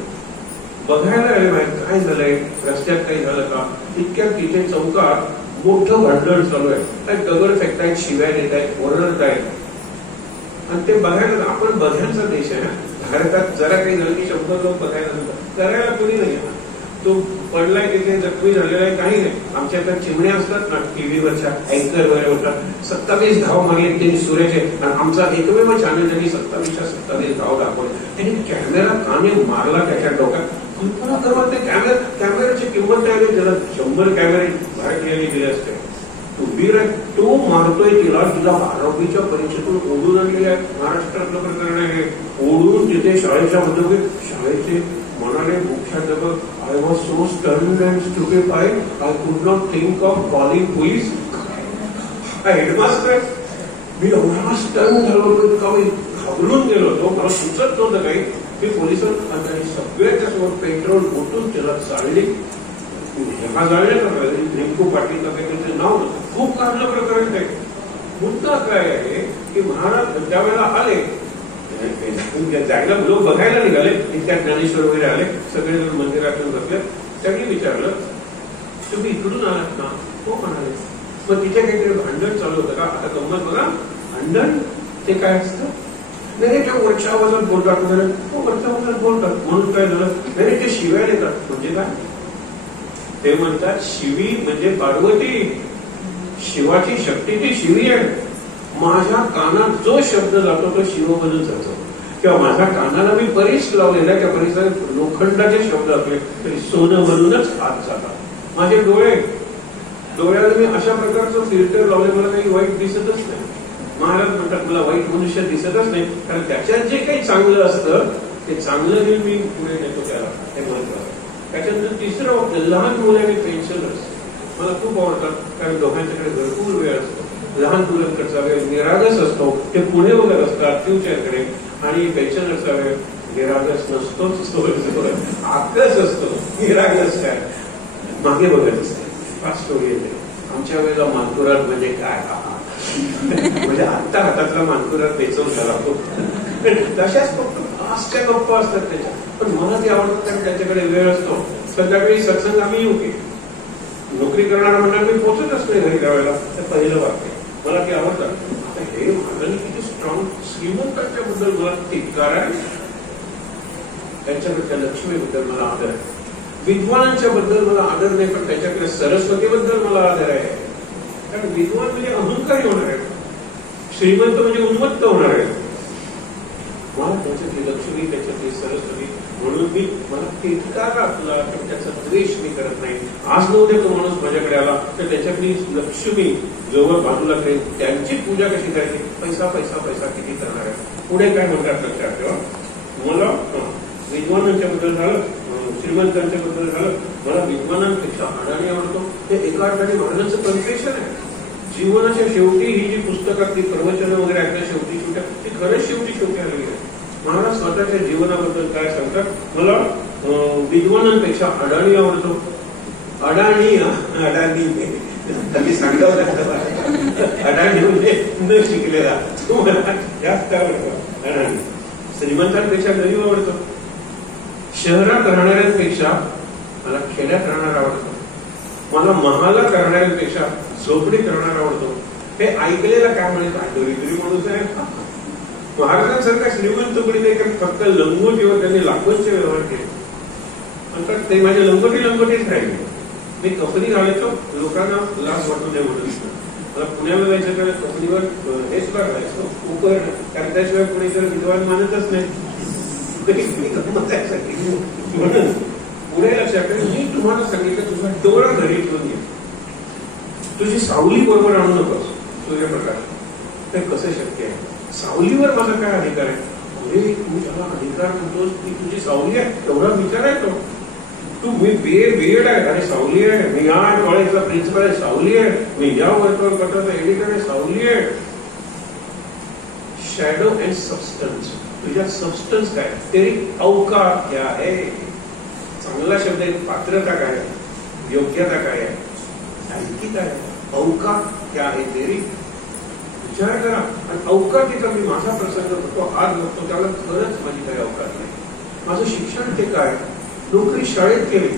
बघायला आले माहिती काय झालंय, रस्त्यात काही झालं का. इतक्या तिथे चौकात मोठं भांडण चालू आहे. काय दगड फेकतायत, शिव्या देत आहेत, ओरडतायत. आणि ते बघायला आपण बघ्यांचा देश आहे. भारतात जरा काही झालं की 100 लोक बघायला जातात, करायला कोणी नाही. तो पडलाय तिथे जखमी झालेला आहे काही नाही. आमच्याकडे चिमण्या असतात ना टीव्हीवरच्या अँकर वगैरे होतात. 27 धाव मारले त्यांनी सूर्याचे. आमचा एकमेव चॅनल त्यांनी 27च्या 27 धाव दाखवले. त्यांनी कॅमेरा काने मारला त्याच्या डोक्यात. कल्पना करा ते कॅमेऱ्याची किंमत काय, त्याला 100 कॅमेरे भारतीयांनी दिले असते. तो मारतोय तिला आरोपीच्या परीक्षेतून ओढून आणलेले आहे. महाराष्ट्रातलं प्रकरण आहे. ओढून तिथे शाळेच्या मध्ये शाळेचे म्हणाले मुख्याध्यापक I was so stunned and stupefied, I could not think of calling police. Headmaster मी एवढा स्टन झालो होतो, घाबरून गेलो होतो. मला सुचत नव्हतं काही. मी पोलिसांनी सगळ्याच्या समोर पेट्रोल ओतून त्याला चालले. हा जाळले ना रिंकू पाटील त्याचं नाव खूप काढलं प्रकरण ते. मुद्दा काय आहे की महाराज त्यावेळेला आले, जायला लोक बघायला निघाले. इतक्या ज्ञानेश्वर वगैरे आले, सगळेजण मंदिरातून बसले. त्यांनी विचारलं तुम्ही इकडून आलात ना, हो म्हणाले. मग तिथे काहीतरी भांडण चालू होतं का. आता गंमत बघा, भांडण ते काय असतं. नाही त्या वरच्या आवाजात बोलतात वगैरे, हो वरच्या आवाजात बोलतात म्हणून काय झालं. नाही ते शिव्या देतात म्हणजे काय. ते म्हणतात शिवी म्हणजे पार्वती, शिवाची शक्ती ती शिवी आहे. माझ्या कानात जो शब्द जातो तो शिवमधून जातो. किंवा माझ्या कानाला मी परीस लावलेला त्या परिसरात लोखंडाचे शब्द असले तरी सोनं म्हणूनच हात जातात. माझे डोळ्याला मी अशा प्रकारचं फिल्टर लावले, मला काही वाईट दिसतच नाही. महाराज म्हणतात मला वाईट मनुष्य दिसतच नाही, कारण त्याच्यात जे काही चांगलं असतं ते चांगलं मी पुढे नेतो त्याला. हे महत्वाचं. त्याच्यानंतर तिसरं लहान मुलं आणि पेन्शनर्स मला खूप आवडतात, कारण दोघांच्याकडे भरपूर वेळ असतो. लहान मुलांकडचा वेळ निरागस असतो, ते पुढे बघत असतात फ्युचरकडे. आणि पेन्शनरचा वेळ निरागस नसतो, आकस असतो. निरागस काय मागे बघत असते. फास्ट स्टोरी येते. आमच्या वेळेला मानकुरात म्हणजे काय म्हणजे आत्ता हातातला मानकुरात बेचवून झाला तो. तशाच फक्त फास्टच्या गप्पा असतात त्याच्या. पण मला ते आवडतं कारण त्याच्याकडे वेळ असतो. संध्याकाळी सत्संग आम्ही येऊ की नोकरी करणारा म्हणणार मी पोचतच नाही घरी त्यावेळेला. तर पहिलं वाक्य मला ते आवडतं. आता हे महाराजांनी किती स्ट्रॉंग श्रीमंतांच्या बद्दल मला तिटकार आहे, त्यांच्याकडच्या लक्ष्मीबद्दल मला आदर आहे. विद्वानांच्या बद्दल मला आदर नाही, पण त्याच्याकडे सरस्वतीबद्दल मला आदर आहे. कारण विद्वान म्हणजे अहंकारी होणार आहे, श्रीमंत म्हणजे उन्मत्त होणार आहे. मला त्याच्यातली लक्ष्मी, त्याच्यातली सरस्वती म्हणून मी मला तितका घातला तर त्याचा द्वेष मी करत नाही. आज न उद्या तो माणूस माझ्याकडे आला तर त्याच्याकडे लक्ष्मी जवळ बाजूला करेल, त्यांची पूजा कशी करायची, पैसा पैसा पैसा किती करणार आहे. पुढे काय म्हणतात लक्षात ठेवा. मला विद्वानांच्या बद्दल झालं, श्रीमंतांच्या बद्दल झालं, मला विद्वानांपेक्षा अडाणी आवडतो. हे एका अर्थाने महाराजांचं कन्फेशन आहे. जीवनाच्या शेवटी ही जी पुस्तकातली प्रवचनं वगैरे आपल्या शेवटी शेवटी ती खरंच शेवटी आलेली आहे. महाराज स्वतःच्या जीवनाबद्दल काय सांगतात, मला विद्वानांपेक्षा अडाणी आवडतो. अडाणी सांगावं लागतं. अडाणी म्हणजे न शिकलेला, तो मला जास्त आवडतो. अडाणी श्रीमंतांपेक्षा गरीब आवडतो. शहरात राहणाऱ्यांपेक्षा मला खेड्यात राहणार आवडतो. मला महालात राहणाऱ्यांपेक्षा झोपडीत राहणार आवडतो. हे ऐकलेला काय म्हणायचं, गरीब माणूस आहे. महाराजांसारखा श्रीमंत कोणी नाही, कारण फक्त लंगोटीवर त्यांनी लाखोंचे व्यवहार केले. नंतर ते माझे लंगोटीच राहिले. मी कपनी घालायचो, लोकांना लाच वाटू नये म्हणून. मला पुण्याला जायचं तर कपनीवर हे सुद्धा घालायचो, कुकर, कारण त्याशिवाय कोणी तर विद्वान मानतच नाही. म्हणून पुढे लक्षात मी तुम्हाला सांगितलं, तुझा डोळा घरी ठेवून घे, तुझी सावली बरोबर आणू नकोस सूर्यप्रकाश. ते कसं शक्य आहे? सावलीवर माझा काय अधिकार आहे? अरे तू ज्याला अधिकार म्हणतोस ती तुझी सावली आहे, एवढा विचार आहे तो. तू मी बीएड आहे, अरे सावली आहे. मी या कॉलेजचा प्रिन्सिपल आहे, सावली आहे. मी या वर्तमानपत्राचा एडिटर आहे, सावली आहे. शॅडो अँड सबस्टन्स, तुझ्या सबस्टन्स काय, तेरी औकात क्या है. चांगला शब्द आहे. पात्रता काय आहे, योग्यता काय आहे, आणखी काय आहे, औकात क्या आहे तेरी. विचार करा. आणि अवकातीचा मी माझा प्रसंग करतो, आज बघतो त्याला खरंच माझी काही अवकात नाही. माझं शिक्षण ते काय, नोकरी शाळेत केली,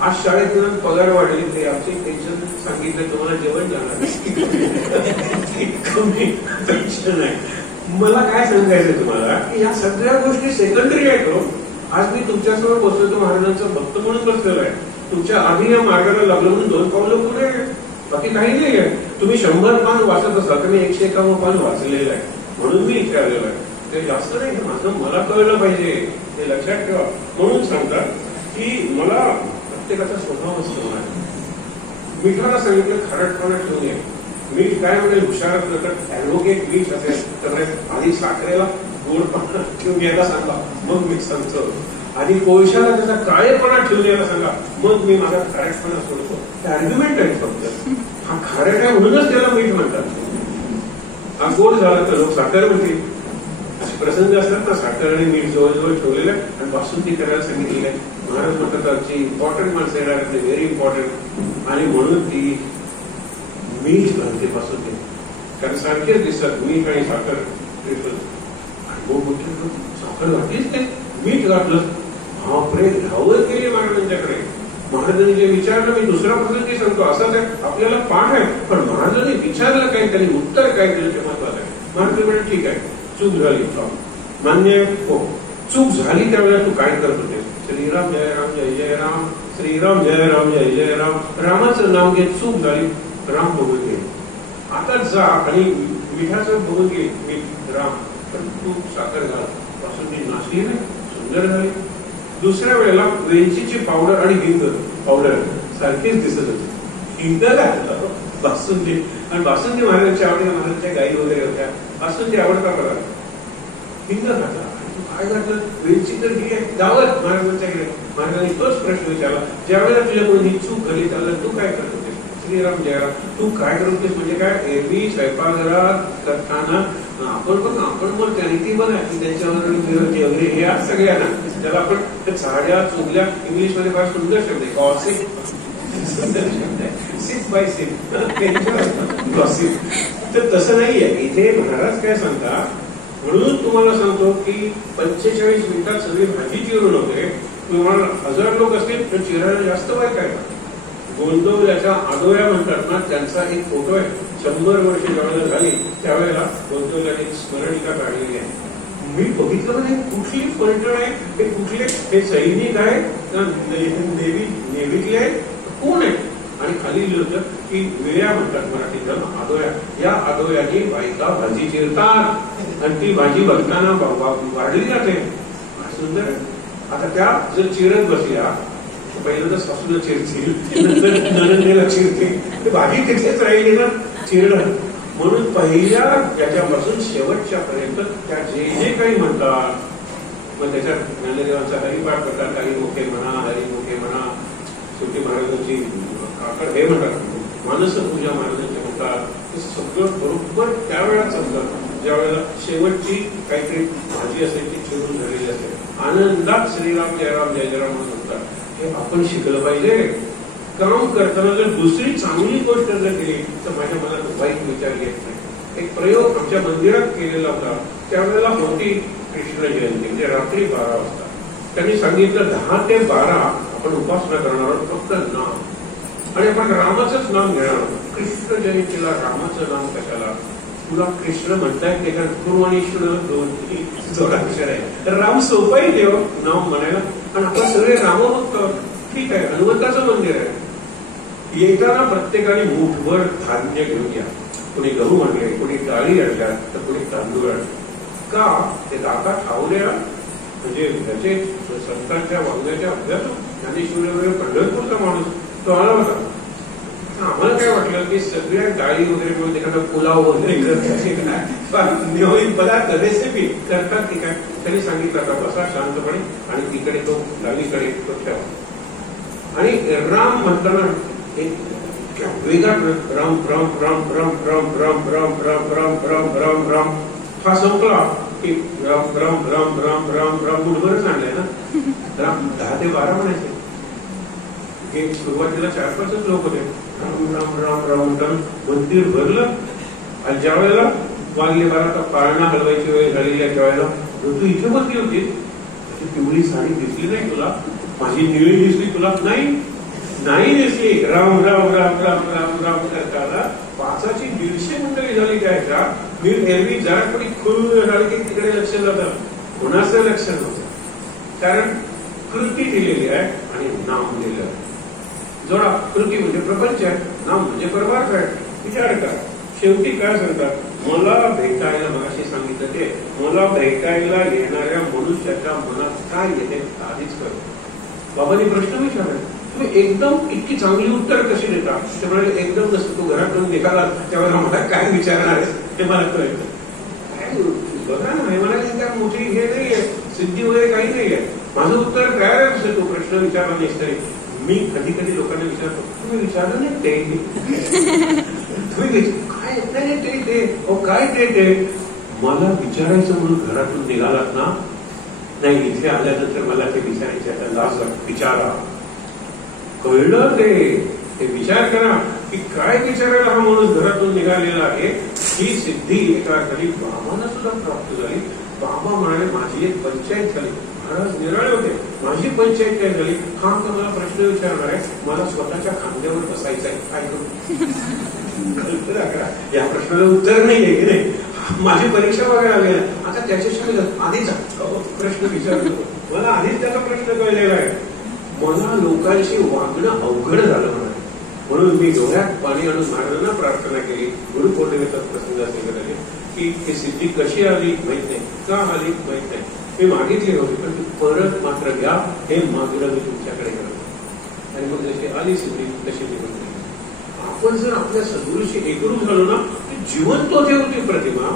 आज शाळेत येऊन पगार वाढली, ते आमची पेन्शन सांगितलं तुम्हाला जेवण जाणार कमी पेन्शन आहे. मला काय सांगायचं तुम्हाला की या सगळ्या गोष्टी सेकंडरी आहेत. आज मी तुमच्यासमोर बसलो तो महाराजांचं भक्त म्हणून बसलेलो आहे. तुमच्या आधी या मार्गाला लागलो म्हणून 2 पावलं पुढे, बाकी काही नाही आहे. तुम्ही 100 पान वाचत असाल तर मी 151 पान वाचलेलं आहे, म्हणून मी इथे आलेलो आहे. ते जास्त नाही, माझं मला कळलं पाहिजे, ते लक्षात ठेवा. म्हणून सांगतात की मला प्रत्येकाचा स्वभाव असतो. मिठाला सांगितलं खारटपणा ठेवून ये. मीठ काय म्हणेल, हुशार असलं तर ऍडव्होकेट मीठ असेल तर आधी साखरेला गोडपणा ठेवून यायला सांगा, मग मी सांगतो. आधी कोळशाला त्याचा काळेपणा ठेवून यायला सांगा, मग मी माझा खारटपणा सोडतो. ते आर्ग्युमेंट आहे फक्त. हा खारट आहे म्हणूनच त्याला मीठ म्हणतात. हा गोड झाला तर लोक साखर म्हणतील. असे प्रसंग असतात ना, साखर आणि मीठ जवळजवळ ठेवलेलं आणि बासुंदी करायला सांगितलेलं आहे. महाराज म्हणतात आमची इम्पॉर्टंट माणसं येणार, व्हेरी इम्पॉर्टंट, आणि म्हणून ती मीठ घालते बासुंदी, कारण सारखेच दिसतात मीठ आणि साखर. साखर घातलीच नाही, मीठ घातलं. बापरे, धावत गेली महाराजांच्याकडे. महाराजांनी जे विचारलं मी दुसरा प्रसंगी सांगतो, असाच आहे. आपल्याला पाठ आहे, पण महाराजांनी विचारलं काय, त्यांनी उत्तर काय दिलं ते महत्वाचं आहे. महाराज म्हणजे ठीक आहे, चूक झाली, मान्य हो, चूक झाली त्यावेळेला तू काय करत होते? श्रीराम जय राम जय जय राम, श्रीराम जय राम जय जय राम. रामाचं नाव घेत चूक झाली, राम बघून घे. आता जा आणि मिठाचं बघून घे, मीठ राम, पण तू साखर घाल. बासुंदी नाचली नाही, सुंदर झाली. दुसऱ्या वेळेला वेलचीची पावडर आणि हिंग पावडर सारखीच दिसत होती. हिंग घातलं बासुंदी, आणि बासुंदी महाराजांच्या आवडीला, महाराजांच्या गाई वगैरे होत्या, बासुंदी आवडता बघा. हिंग घातला, काय घातलं, वेलची तर घे गावात महाराजांच्या गेले. महाराजांनी तोच प्रश्न विचारला, ज्या वेळेला तुझ्याकडून ही चूक झाली त्याला तू काय करत होतेस? श्रीराम जय राम, तू काय करत होतेस म्हणजे काय? एरवी स्वयंपाकघरात करताना आपण बोलते आणि ती बघा की त्यांच्यावर वगैरे हे आज सगळ्यांना त्याला आपण साड्या चुगल्या, इंग्लिश मध्ये फार सुंदर शब्द आहे गॉसिप, सुंदर शब्द आहे, सिप बाय सिप गॉसिप. तर तसं नाहीये इथे. महाराज काय सांगतात, म्हणून तुम्हाला सांगतो की 45 मिनिटात सगळी भाजी चिरून होते. तुम्हाला 1000 लोक असतील तर चिरायला जास्त वेळ काय. गोंदवल्याच्या आदोया म्हणतात ना, त्यांचा एक फोटो आहे. 100 वर्ष ज्यावेळेला झाली त्यावेळेला गोंदवल्याने स्मरणिका काढलेली आहे. मी बघितलं नाही कुठली फलटण आहे, हे कुठले, हे सैनिक आहे नेव्हीतले आहे, कोण आहे? आणि खाली लिहिलं होतं की वेळ्या म्हणतात मराठीत आदोया. या आदोयाने बायका भाजी चिरतात आणि ती भाजी बघताना वाढली जाते. सुंदर. आता त्या जर चिरत बसल्या, पहिल्यांदा सासूला चिरतील, नंतर नणंदेला चिरतील, ते भाजी तिथेच राहिली ना चिरण. म्हणून पहिल्या याच्यापासून शेवटच्या पर्यंत त्या जे जे काही म्हणतात, मग त्याच्यात ज्ञानदेवांचा हरिपाठ करतात, काही मोठे म्हणा, हरी मोठे म्हणा, शेवटी महाराजांची काकड हे म्हणतात, मानस पूजा महाराजांची म्हणतात, ते सगळं बरोबर त्यावेळेला चालतं ज्यावेळेला शेवटची काहीतरी भाजी असेल ती चिरून झालेली असेल. आनंदात श्रीराम जयराम जय जयराम म्हणतात. हे आपण शिकलं पाहिजे. काम करताना जर दुसरी चांगली गोष्ट जर केली तर माझ्या मनात वाईट विचार येत नाही. एक प्रयोग आमच्या मंदिरात केलेला होता. त्यावेळेला होती कृष्ण जयंती, म्हणजे रात्री 12 वाजता. त्यांनी सांगितलं 10 ते 12 आपण उपासना करणार आहोत, फक्त नाम, आणि आपण रामाचंच नाम घेणार आहोत. कृष्ण जयंतीला रामाचं नाम कशाला? तुला कृष्ण म्हणतायत त्याच्यात पूर्वाणीश्वर दोन जोडाक्षर आहे, तर राम सोपाही देव नाव म्हणायला. आणि आपण सगळे रामभक्त, ठीक आहे, हनुमंताचं मंदिर आहे. येताना प्रत्येकाने मुठभर धान्य घेऊन या. कोणी गहू आणले, कोणी डाळी आणल्या, तर कोणी तांदूळ आणले. का? ते दाता ठावल्या, म्हणजे त्याचे संतांच्या वागण्याच्या अभ्यास ज्ञानेश्वरी वगैरे पंढरपूरचा माणूस तो आला होता. आम्हाला काय वाटलं की सगळ्या डाळी वगैरे मिळून एखादा पुलाव वगैरे नवीन पदार्थ रेसिपी करतात की काय. त्यांनी सांगितलं का बसा शांतपणे आणि तिकडे तो डाळीकडे तो ठेवा. आणि राम म्हणताना एक वेगळा राम राम राम राम राम राम राम राम राम राम राम राम हा संपला की राम राम राम राम राम राम मुठभरच आणलंय ना. राम 10 ते 12 म्हणायचे. हे सुरुवातीला 4-5 लोक होते. राम राम राम राम राम मंदिर भरलं. आणि ज्या वेळेला वाजले 12 पाळणा हलवायची वेळ झालेली आहे त्यावेळेला तू इथे बसली होती, पिवळी साडी दिसली नाही तुला, माझी निळी दिसली तुला? नाही दिसली. राम राम राम राम राम राम करताना 5ची 150 मंडळी झाली त्याच्या. मी एरवी जरा कोणी खुल झाली की तिकडे लक्ष जातं, कोणाचं लक्ष नव्हतं. कारण कृती दिलेली आहे आणि नाम दिलेलं आहे. जोडा. कृती म्हणजे प्रपंच आहे, नाम म्हणजे परमार्थ आहे. विचार करा. शेवटी काय सांगतात? मला भेटायला, मगाशी सांगितलं ते, मला भेटायला येणाऱ्या मनुष्याच्या मनात काय येते आधीच करू. बाबांनी प्रश्न विचारला, तुम्ही एकदम इतकी चांगली उत्तर कशी देता? ते म्हणाले, एकदम जसं तू घरातून निघाला त्यावेळेला मला काय विचारणार आहे ते मला कळतं. काय बघा ना, हे मला काय मोठी हे नाहीये, सिद्धी वगैरे काही नाहीये. माझं उत्तर काय असेल, तो प्रश्न विचारला नाहीस तरी. मी कधी कधी लोकांना विचारतो, तुम्ही विचारलं नाही ते तुम्ही काय नाही ते काय ते मला विचारायचं म्हणून घरातून निघालात ना? नाही, इथे आल्यानंतर मला ते विचारायचे, आता लाज वाटते. विचारा. कळलं ते विचार करा की काय विचारायला हा माणूस घरातून निघालेला आहे. ही सिद्धी एका खाली बाबांना सुद्धा प्राप्त झाली. बाबा म्हणाले, माझी एक पंचायत झाली. महाराज निराळे होते, माझी पंचायत काय झाली? हा तर मला प्रश्न विचारणार आहे, मला स्वतःच्या खांद्यावर बसायचं आहे, काय करू? या प्रश्नाला उत्तर नाहीये की नाही. माझी परीक्षा बघायला आली आहे. आता त्याच्याशी आधीच प्रश्न विचारतो, मला आधीच त्याचा प्रश्न कळलेला आहे. मला लोकांशी वागणं अवघड झालं म्हणाले. म्हणून मी डोळ्यात पाणी आणून महाराजांना प्रार्थना केली. गुरुपौर्णिमेचा प्रसंग असेल की ही सिद्धी कशी आली माहित नाही, का आली माहित नाही. मी मागितली होती, पण ती परत मात्र घ्या, हे मागणं मी तुमच्याकडे करतो. आणि मग जशी आली सिद्धी तशी निघून गेली. आपण जर आपल्या सद्गुरूशी एकरूप झालो ना, जिवंत होते होती प्रतिमा.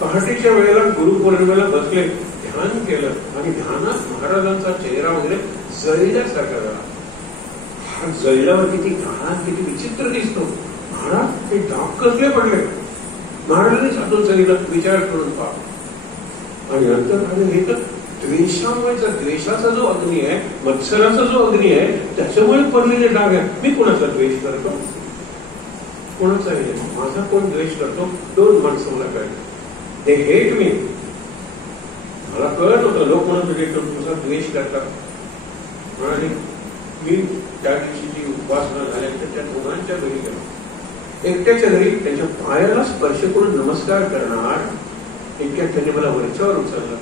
पहाटेच्या वेळेला गुरुपौर्णिमेला बसले, ध्यान केलं आणि ध्यानात महाराजांचा चेहरा वगैरे जळल्यासारखा झाला. हा जळल्यावर किती घाणात किती विचित्र दिसतो. घाणात ते डाग कसले पडले. महाराजांनी साधून सांगितलं, विचार करून पहा. आणि नंतर हे तर द्वेषामुळेचा, द्वेषाचा जो अग्नी आहे, मत्सराचा जो अग्नी आहे, त्याच्यामुळे पडलेले डाग आहे. मी कोणाचा द्वेष करतो? कोणाचा आहे? माझा कोण द्वेष करतो? 2 माणसं मला कळलं. ते हेट मी. मला कळत होतं लोक म्हणत होते तुझा द्वेष करतात. म्हणाले, मी त्या दिवशीची उपासना झाल्यानंतर त्या दोघांच्या घरी गेलो. एकट्याच्या घरी त्यांच्या पायाला स्पर्श करून नमस्कार करणार. इतक्यात त्यांनी मला वरच्यावर उचललं.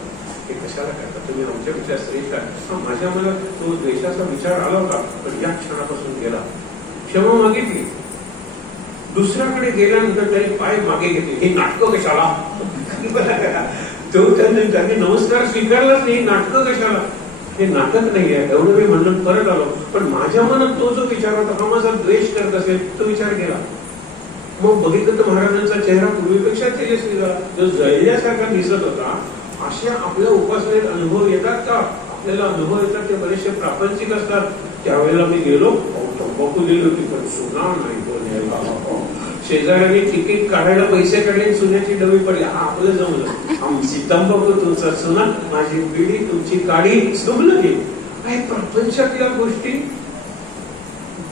हे कशाला करता तुम्ही? आमच्यापेक्षा श्रेष्ठ आहे. माझ्या मनात तो द्वेषाचा विचार आला होता, पण या क्षणापासून गेला. क्षमा मागितली. दुसऱ्याकडे गेल्यानंतर त्यांनी पाय मागे घेतले. हे नाटकं कशाला? तो त्यांनी नमस्कार स्वीकारलाच नाही. नाटकं कशाला? हे नाटक नाहीये, एवढं मी म्हणलं परत आलो. पण माझ्या मनात तो जो विचार होता, हा माझा द्वेष करत असेल, तो विचार केला. मग बघितलं तर महाराजांचा चेहरा पूर्वीपेक्षा तेजस्वी झाला. जो जळल्यासारखा दिसत होता, अशा आपल्या उपासनेत अनुभव येतात का? आपल्याला अनुभव येतात ते बरेचसे प्रापंचिक असतात. त्यावेळेला मी गेलो, तंबाखू दिली होती, पण सुना नाही बोलायला. शेजाऱ्याने तिकीट काढायला पैसे काढले, सुन्याची डबी पडली. हा आपलं जमलं. आमची तंबाखू, तुमचा सुना, माझी पिढी, तुमची काडी, जमलं की काय प्रपंचातल्या गोष्टी.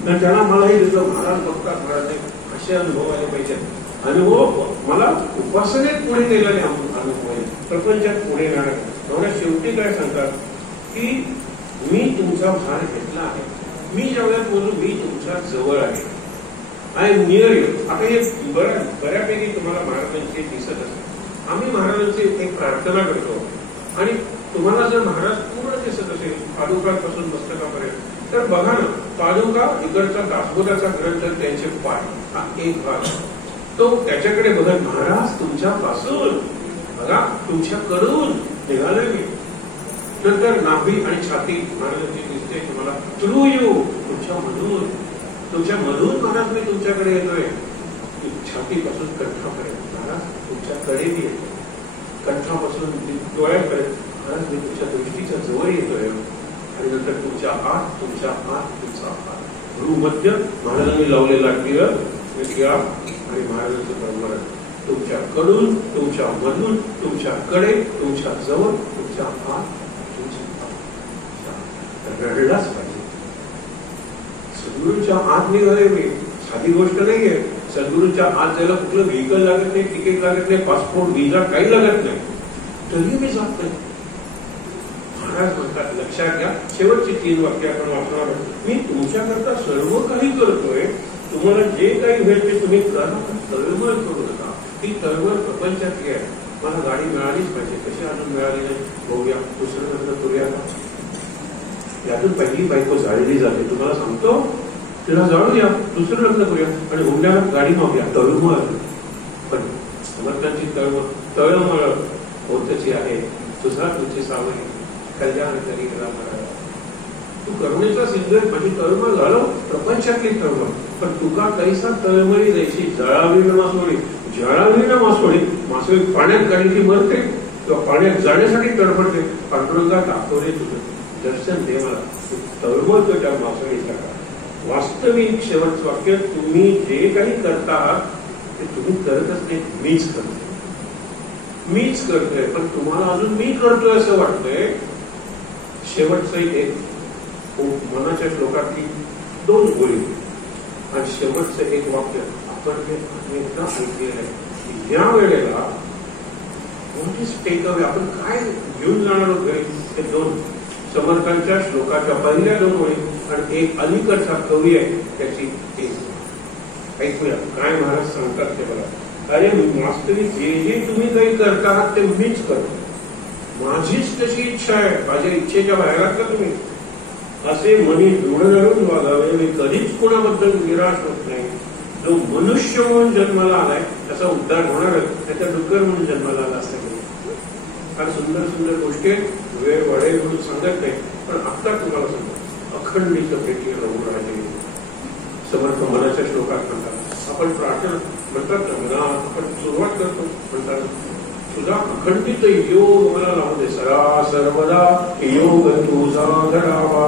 त्यांना मलाही दिसलं, महाराज बघतात, महाराज असे अनुभव आले पाहिजे. अनुभव मला उपासनेत पुढे गेलेले अनुभव आहे, प्रपंचात पुढे जाणार. एवढ्या शेवटी काय सांगतात की मी तुमचा भार घेतला आहे. मी ज्यावेळेस बोलू मी तुमच्या जवळ आहे, आय एम नियर यू. आता हे बऱ्यापैकी तुम्हाला महाराजांचे दिसत असेल. आम्ही महाराजांची एक प्रार्थना करतो आणि तुम्हाला जर महाराज पूर्ण दिसत असेल पादुकांपासून मस्तकापर्यंत, तर बघा ना, पादुका इकडचा दासबोधाचा ग्रंथ, त्यांचे पाय, हा एक भाग. तो त्याच्याकडे बघत महाराज तुमच्यापासून, बघा तुमच्याकडून निघालोय मी. नंतर नाभी आणि छाती महाराजांची दिसते तुम्हाला, थ्रू यू, तुमच्यामधून, तुमच्यामधून महाराज मी तुमच्याकडे येतोय. छातीपासून कंठापर्यंत महाराज तुमच्याकडे मी येतो, कंठापासून डोळ्यापर्यंत महाराज मी तुमच्या दृष्टीच्या जवळ येतोय. आणि नंतर तुमच्या हात, तुमच्या हात, तुमचा हात, भ्रूमध्य महाराजांनी लावलेला टिळा आणि महाराजांचं परमरण. तुमच्याकडून, तुमच्या मधून, तुमच्याकडे, तुमच्या जवळ, तुमच्या हात, रडलाच पाहिजे. सद्गुरूंच्या आत निघाले मी, साधी गोष्ट नाहीये. सद्गुरूंच्या आत जायला कुठलं व्हेकल लागत नाही, तिकीट लागत नाही, पासपोर्ट, व्हिसा काही लागत नाही, तरी मी जात नाही. महाराज म्हणतात, लक्षात घ्या, शेवटची 3 वाक्य आपण वाचणार. मी तुमच्याकरता सर्व काही करतोय, तुम्हाला जे काही होईल ते तुम्ही करा, तळमळ करू नका. ती तळमळ प्रपंचातली आहे. मला गाडी मिळालीच पाहिजे, कशी अजून मिळाली नाही, बघूया, दुसरं लग्न करूया का. यातून पहिली बायको जाळली जाते, तुम्हाला सांगतो, तिला जाळूया, दुसरं लग्न करूया आणि हुंड्याला गाडी मागूया. तळमळ, पण समर्थांची तळमळ होतची आहे. तुझा तुझी सावली कल्याण करी राम. तू करुणेचा सिद्ध, माझी तळमळ घालव, प्रपंचातली तळमळ. पण तुका कैसा तळमळी द्यायची, जळावी न मासोळी, जळावी न मासोळी. मासोळी पाण्यात गाडीची मरते किंवा पाण्यात जाण्यासाठी तडफडते. पांडुरंगा दाखवले तुझं दर्शन दे मला, तळमळतो त्या मासोळीचा. वास्तविक शेवटचं वाक्य, तुम्ही जे काही करता ते तुम्ही करतच नाही, मीच करतोय, मीच करतोय. पण तुम्हाला अजून मी करतोय असं वाटतंय. शेवटचं एक मनाच्या श्लोकातली 2 ओळी आणि शेवटचं एक वाक्य आपण हे अनेकदा ऐकलेलं आहे. या वेळेला टेक अवे, आपण काय घेऊन जाणार आहोत घरी, ते 2 समर्थांच्या श्लोकाच्या पहिल्या 2 ओळी आणि एक अलीकडचा कवी आहे त्याची 1. ऐकूया काय महाराज सांगतात ते बघा. अरे वास्तविक जे जे तुम्ही काही करता आहात ते मीच करतो, माझीच तशी इच्छा आहे, माझ्या इच्छेच्या बाहेर आहात का तुम्ही. असे मनी दृढ धरून वागावे, मी कधीच कुणाबद्दल निराश होत नाही. जो मनुष्य म्हणून जन्माला आलाय त्याचा उद्धार होणारच, त्याच्या डुक्कर म्हणून जन्माला आला असं फार सुंदर सुंदर गोष्टी वेळ वाढेल म्हणून सांगत नाही. पण आता तुम्हाला सांगतो, अखंडित भेटी रघु राजे समर्थ मनाच्या श्लोकात म्हणतात. आपण प्रार्थना म्हणतात ना, मना आपण सुरुवात करतो म्हणतात, तुझा अखंडित योग मला लावू दे, सरा सर्वदा योग तुझा धरावा.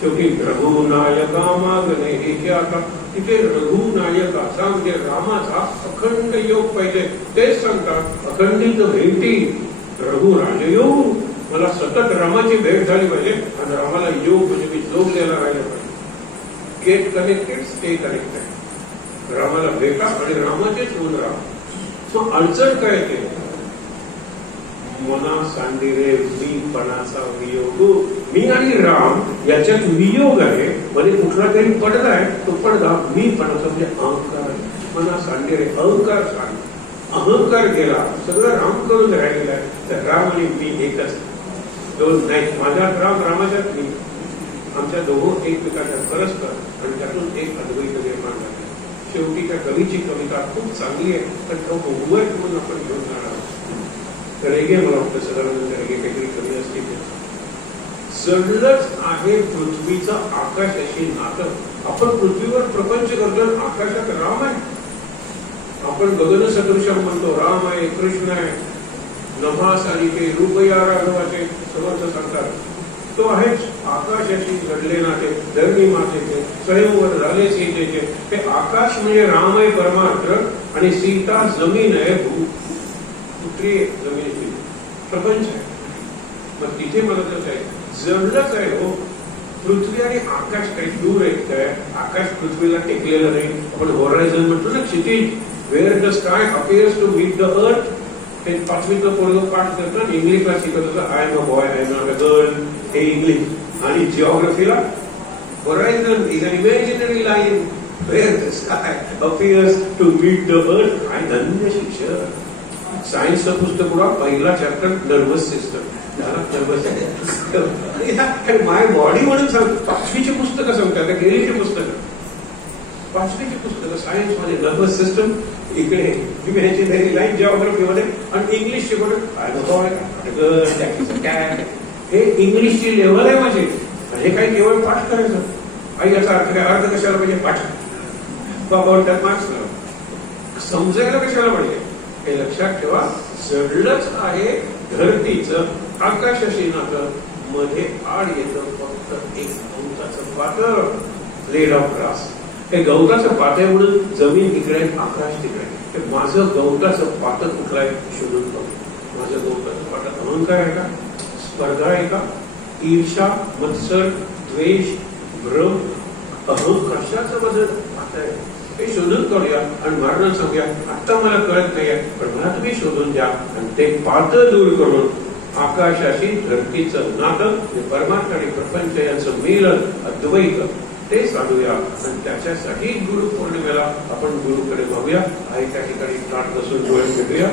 शेवटी रघुनायका मागणे हे आता तिथे रघुनायकाचा म्हणजे रामाचा अखंड योग पाहिजे. तेच सांगतात, अखंडित भेटी रघु राजयोग. मला सतत रामाची भेट झाली पाहिजे आणि रामाला योग म्हणजे मी जोग द्यायला राहिलं पाहिजे. Get connected, stay connected. रामाला भेटा आणि रामाचेच होऊन राहा. मग अडचण काय ते, मना सांडिरे मीपणाचा वियोग. मी आणि राम याच्यात वियोग आहे, म्हणजे कुठला तरी पडदा आहे, तो पडदा मीपणाचा म्हणजे अहंकार आहे. मना सांडिरे, अहंकार सांड, अहंकार गेला, सगळं राम करून राहिलेलं आहे. तर राम आणि मी एकच, 2 नाही. माझ्यात राम, रामाच्यात मी, आमच्या दोघं एकमेकाच्या परस्पर आणि त्यातून एक अद्वैत निर्माण झाले. शेवटी त्या कवीची कविता खूप चांगली आहे, पण तो बहुवट म्हणून आपण घेऊन जाणार. रेगे मला वाटतं सदानंद रेगे काहीतरी कमी असते. जडलंच आहे पृथ्वीचं आकाशाशी नातं. आपण पृथ्वीवर प्रपंच करतो, आकाशात राम आहे. आपण गगन सदृशम म्हणतो, राम आहे, कृष्ण आहे, नभास आणि ते रूपया राघवाचे समर्थ सांगतात. तो आहेच आकाशाशी जडले नाते, धरणी मातेचे स्वयंवर झाले सीतेचे. ते आकाश म्हणजे राम आहे परमात्र, आणि सीता जमीन आहे, पुत्री जमिनीची प्रपंच आहे. मग तिथे मला कसं आहे, जडलंच आहे हो. पृथ्वी आणि आकाश काही दूर आहे काय? आकाश पृथ्वीला टेकलेलं नाही. आपण होरायझन म्हणतो ना, क्षितिज. Where the sky appears to meet the earth. ते पाचवीतलं पोरगं पाठ करतात, इंग्लिशला शिकत होतं, I am a boy, I am not a girl, हे इंग्लिश. आणि जिओग्राफीला horizon is an imaginary line where the sky appears to meet the earth. काय धन्य शिक्षक. सायन्सचं पुस्तक पुढा पहिला chapter nervous system. My body म्हणून सांगतो. पाचवीची पुस्तकं सांगतात, गेलीची पुस्तकं, पाचवीची पुस्तकं सायन्स मध्ये नर्वस सिस्टम, इकडे इमॅजिनरी लाईन जिओग्राफी मध्ये, आणि इंग्लिश शिकवत हे इंग्लिशची लेवल आहे माझी. हे काही केवळ पाठ करायचं. आई याचा अर्थ काय? अर्थ कशाला पाहिजे? पाठ. बाबा त्यात मार्क्स समजायला कशाला पाहिजे? हे लक्षात ठेवा. जडलंच आहे धरतीचं आकाशाशी नातं. मध्ये आड येतं फक्त एक गवताचं पातळ, ब्लेड ऑफ ग्रास. हे गवताचं पातळ म्हणून जमीन इकडे, आकाश तिकडे. हे माझं गवताचं पातळ कुठलं आहे शोधून बघ. माझं गवताचं पातळ अहंकार आहे का? स्पर्धा आहे का? ईर्षा, मत्सर, द्वेष, भ्रम, कशाचं माझं पातळ आहे हे शोधून काढूया आणि महाराजांना सांगूया, आता मला कळत नाहीये, पण मला तुम्ही शोधून द्या. आणि ते पातळ दूर करून आकाशाशी धरतीचं नातं, परमार्थ आणि प्रपंच यांचं मिलन, अद्वैत, ते साधूया. आणि त्याच्यासाठी गुरु पौर्णिमेला आपण गुरुकडे बघूया. आहे त्या ठिकाणी ताट बसून डोळे भेटूया.